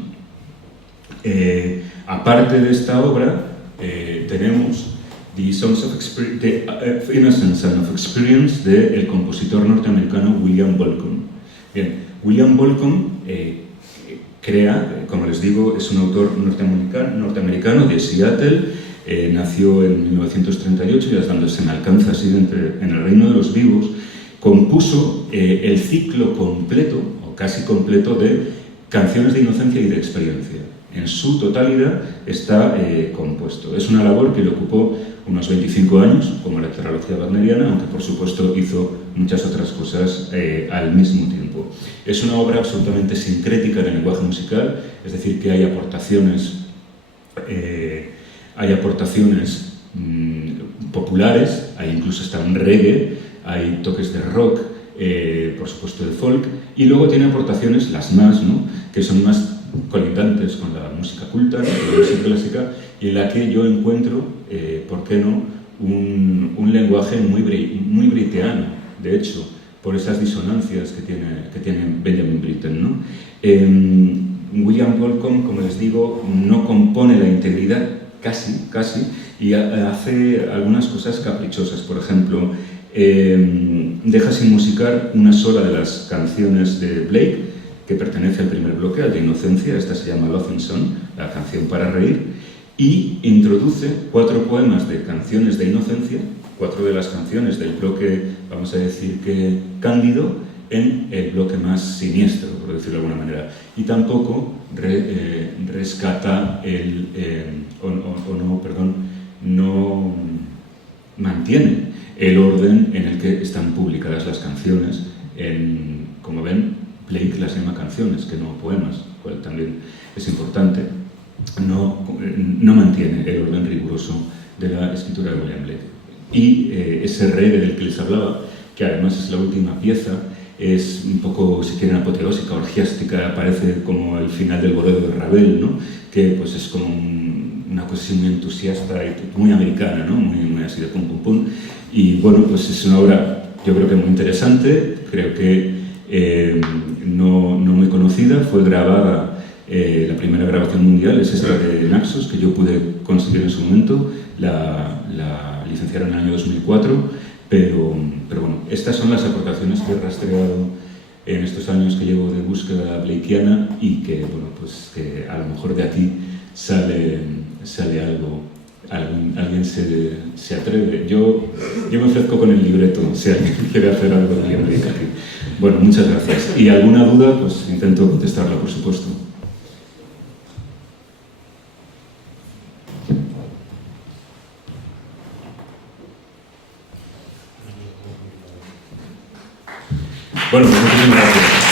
Aparte de esta obra, tenemos The Songs of Innocence and of Experience del compositor norteamericano William Bolcom. Bien, William Bolcom crea, como les digo, es un autor norteamericano de Seattle. Nació en 1938 y dándose en Arkansas, en el Reino de los Vivos. Compuso el ciclo completo, o casi completo, de canciones de inocencia y de experiencia. En su totalidad está compuesto. Es una labor que le ocupó unos 25 años, como la tetralogía wagneriana, aunque por supuesto hizo muchas otras cosas al mismo tiempo. Es una obra absolutamente sincrética en el lenguaje musical, es decir, que hay aportaciones populares, hay incluso hasta un reggae, hay toques de rock, por supuesto de folk, y luego tiene aportaciones, las más, ¿no?, que son más colindantes con la música culta, ¿no?, con la música clásica, y en la que yo encuentro, ¿por qué no?, un lenguaje muy briteano, de hecho, por esas disonancias que tiene Benjamin Britten, ¿no? William Bolcom, como les digo, no compone la integridad, casi, y hace algunas cosas caprichosas. Por ejemplo, deja sin musicar una sola de las canciones de Blake, que pertenece al primer bloque, al de Inocencia. Esta se llama Laughing Song, la canción para reír, y introduce 4 poemas de canciones de Inocencia, 4 de las canciones del bloque, vamos a decir que cándido, en el bloque más siniestro, por decirlo de alguna manera. Y tampoco rescata no mantiene el orden en el que están publicadas las canciones. Como ven, Blake las llama canciones, que no poemas, lo cual también es importante, no mantiene el orden riguroso de la escritura de William Blake. Y ese reggae del que les hablaba, que además es la última pieza, es un poco, si quieren, apoteósica, orgiástica, parece como el final del bolero de Ravel, ¿no? Que pues es como una cosa muy entusiasta y muy americana, ¿no? Muy así de pum pum pum. Y bueno, pues es una obra, yo creo que muy interesante, creo que no muy conocida, fue grabada, la primera grabación mundial es esta de Naxos, que yo pude conseguir en su momento, la licenciaron en el año 2004, pero bueno, estas son las aportaciones que he rastreado en estos años que llevo de búsqueda blakeiana y que, bueno, pues que a lo mejor de aquí sale algo, alguien se atreve. Yo me ofrezco con el libreto, si alguien quiere hacer algo de William Blake aquí. Bueno, muchas gracias. Y alguna duda, pues intento contestarla, por supuesto. Bueno, pues muchísimas gracias.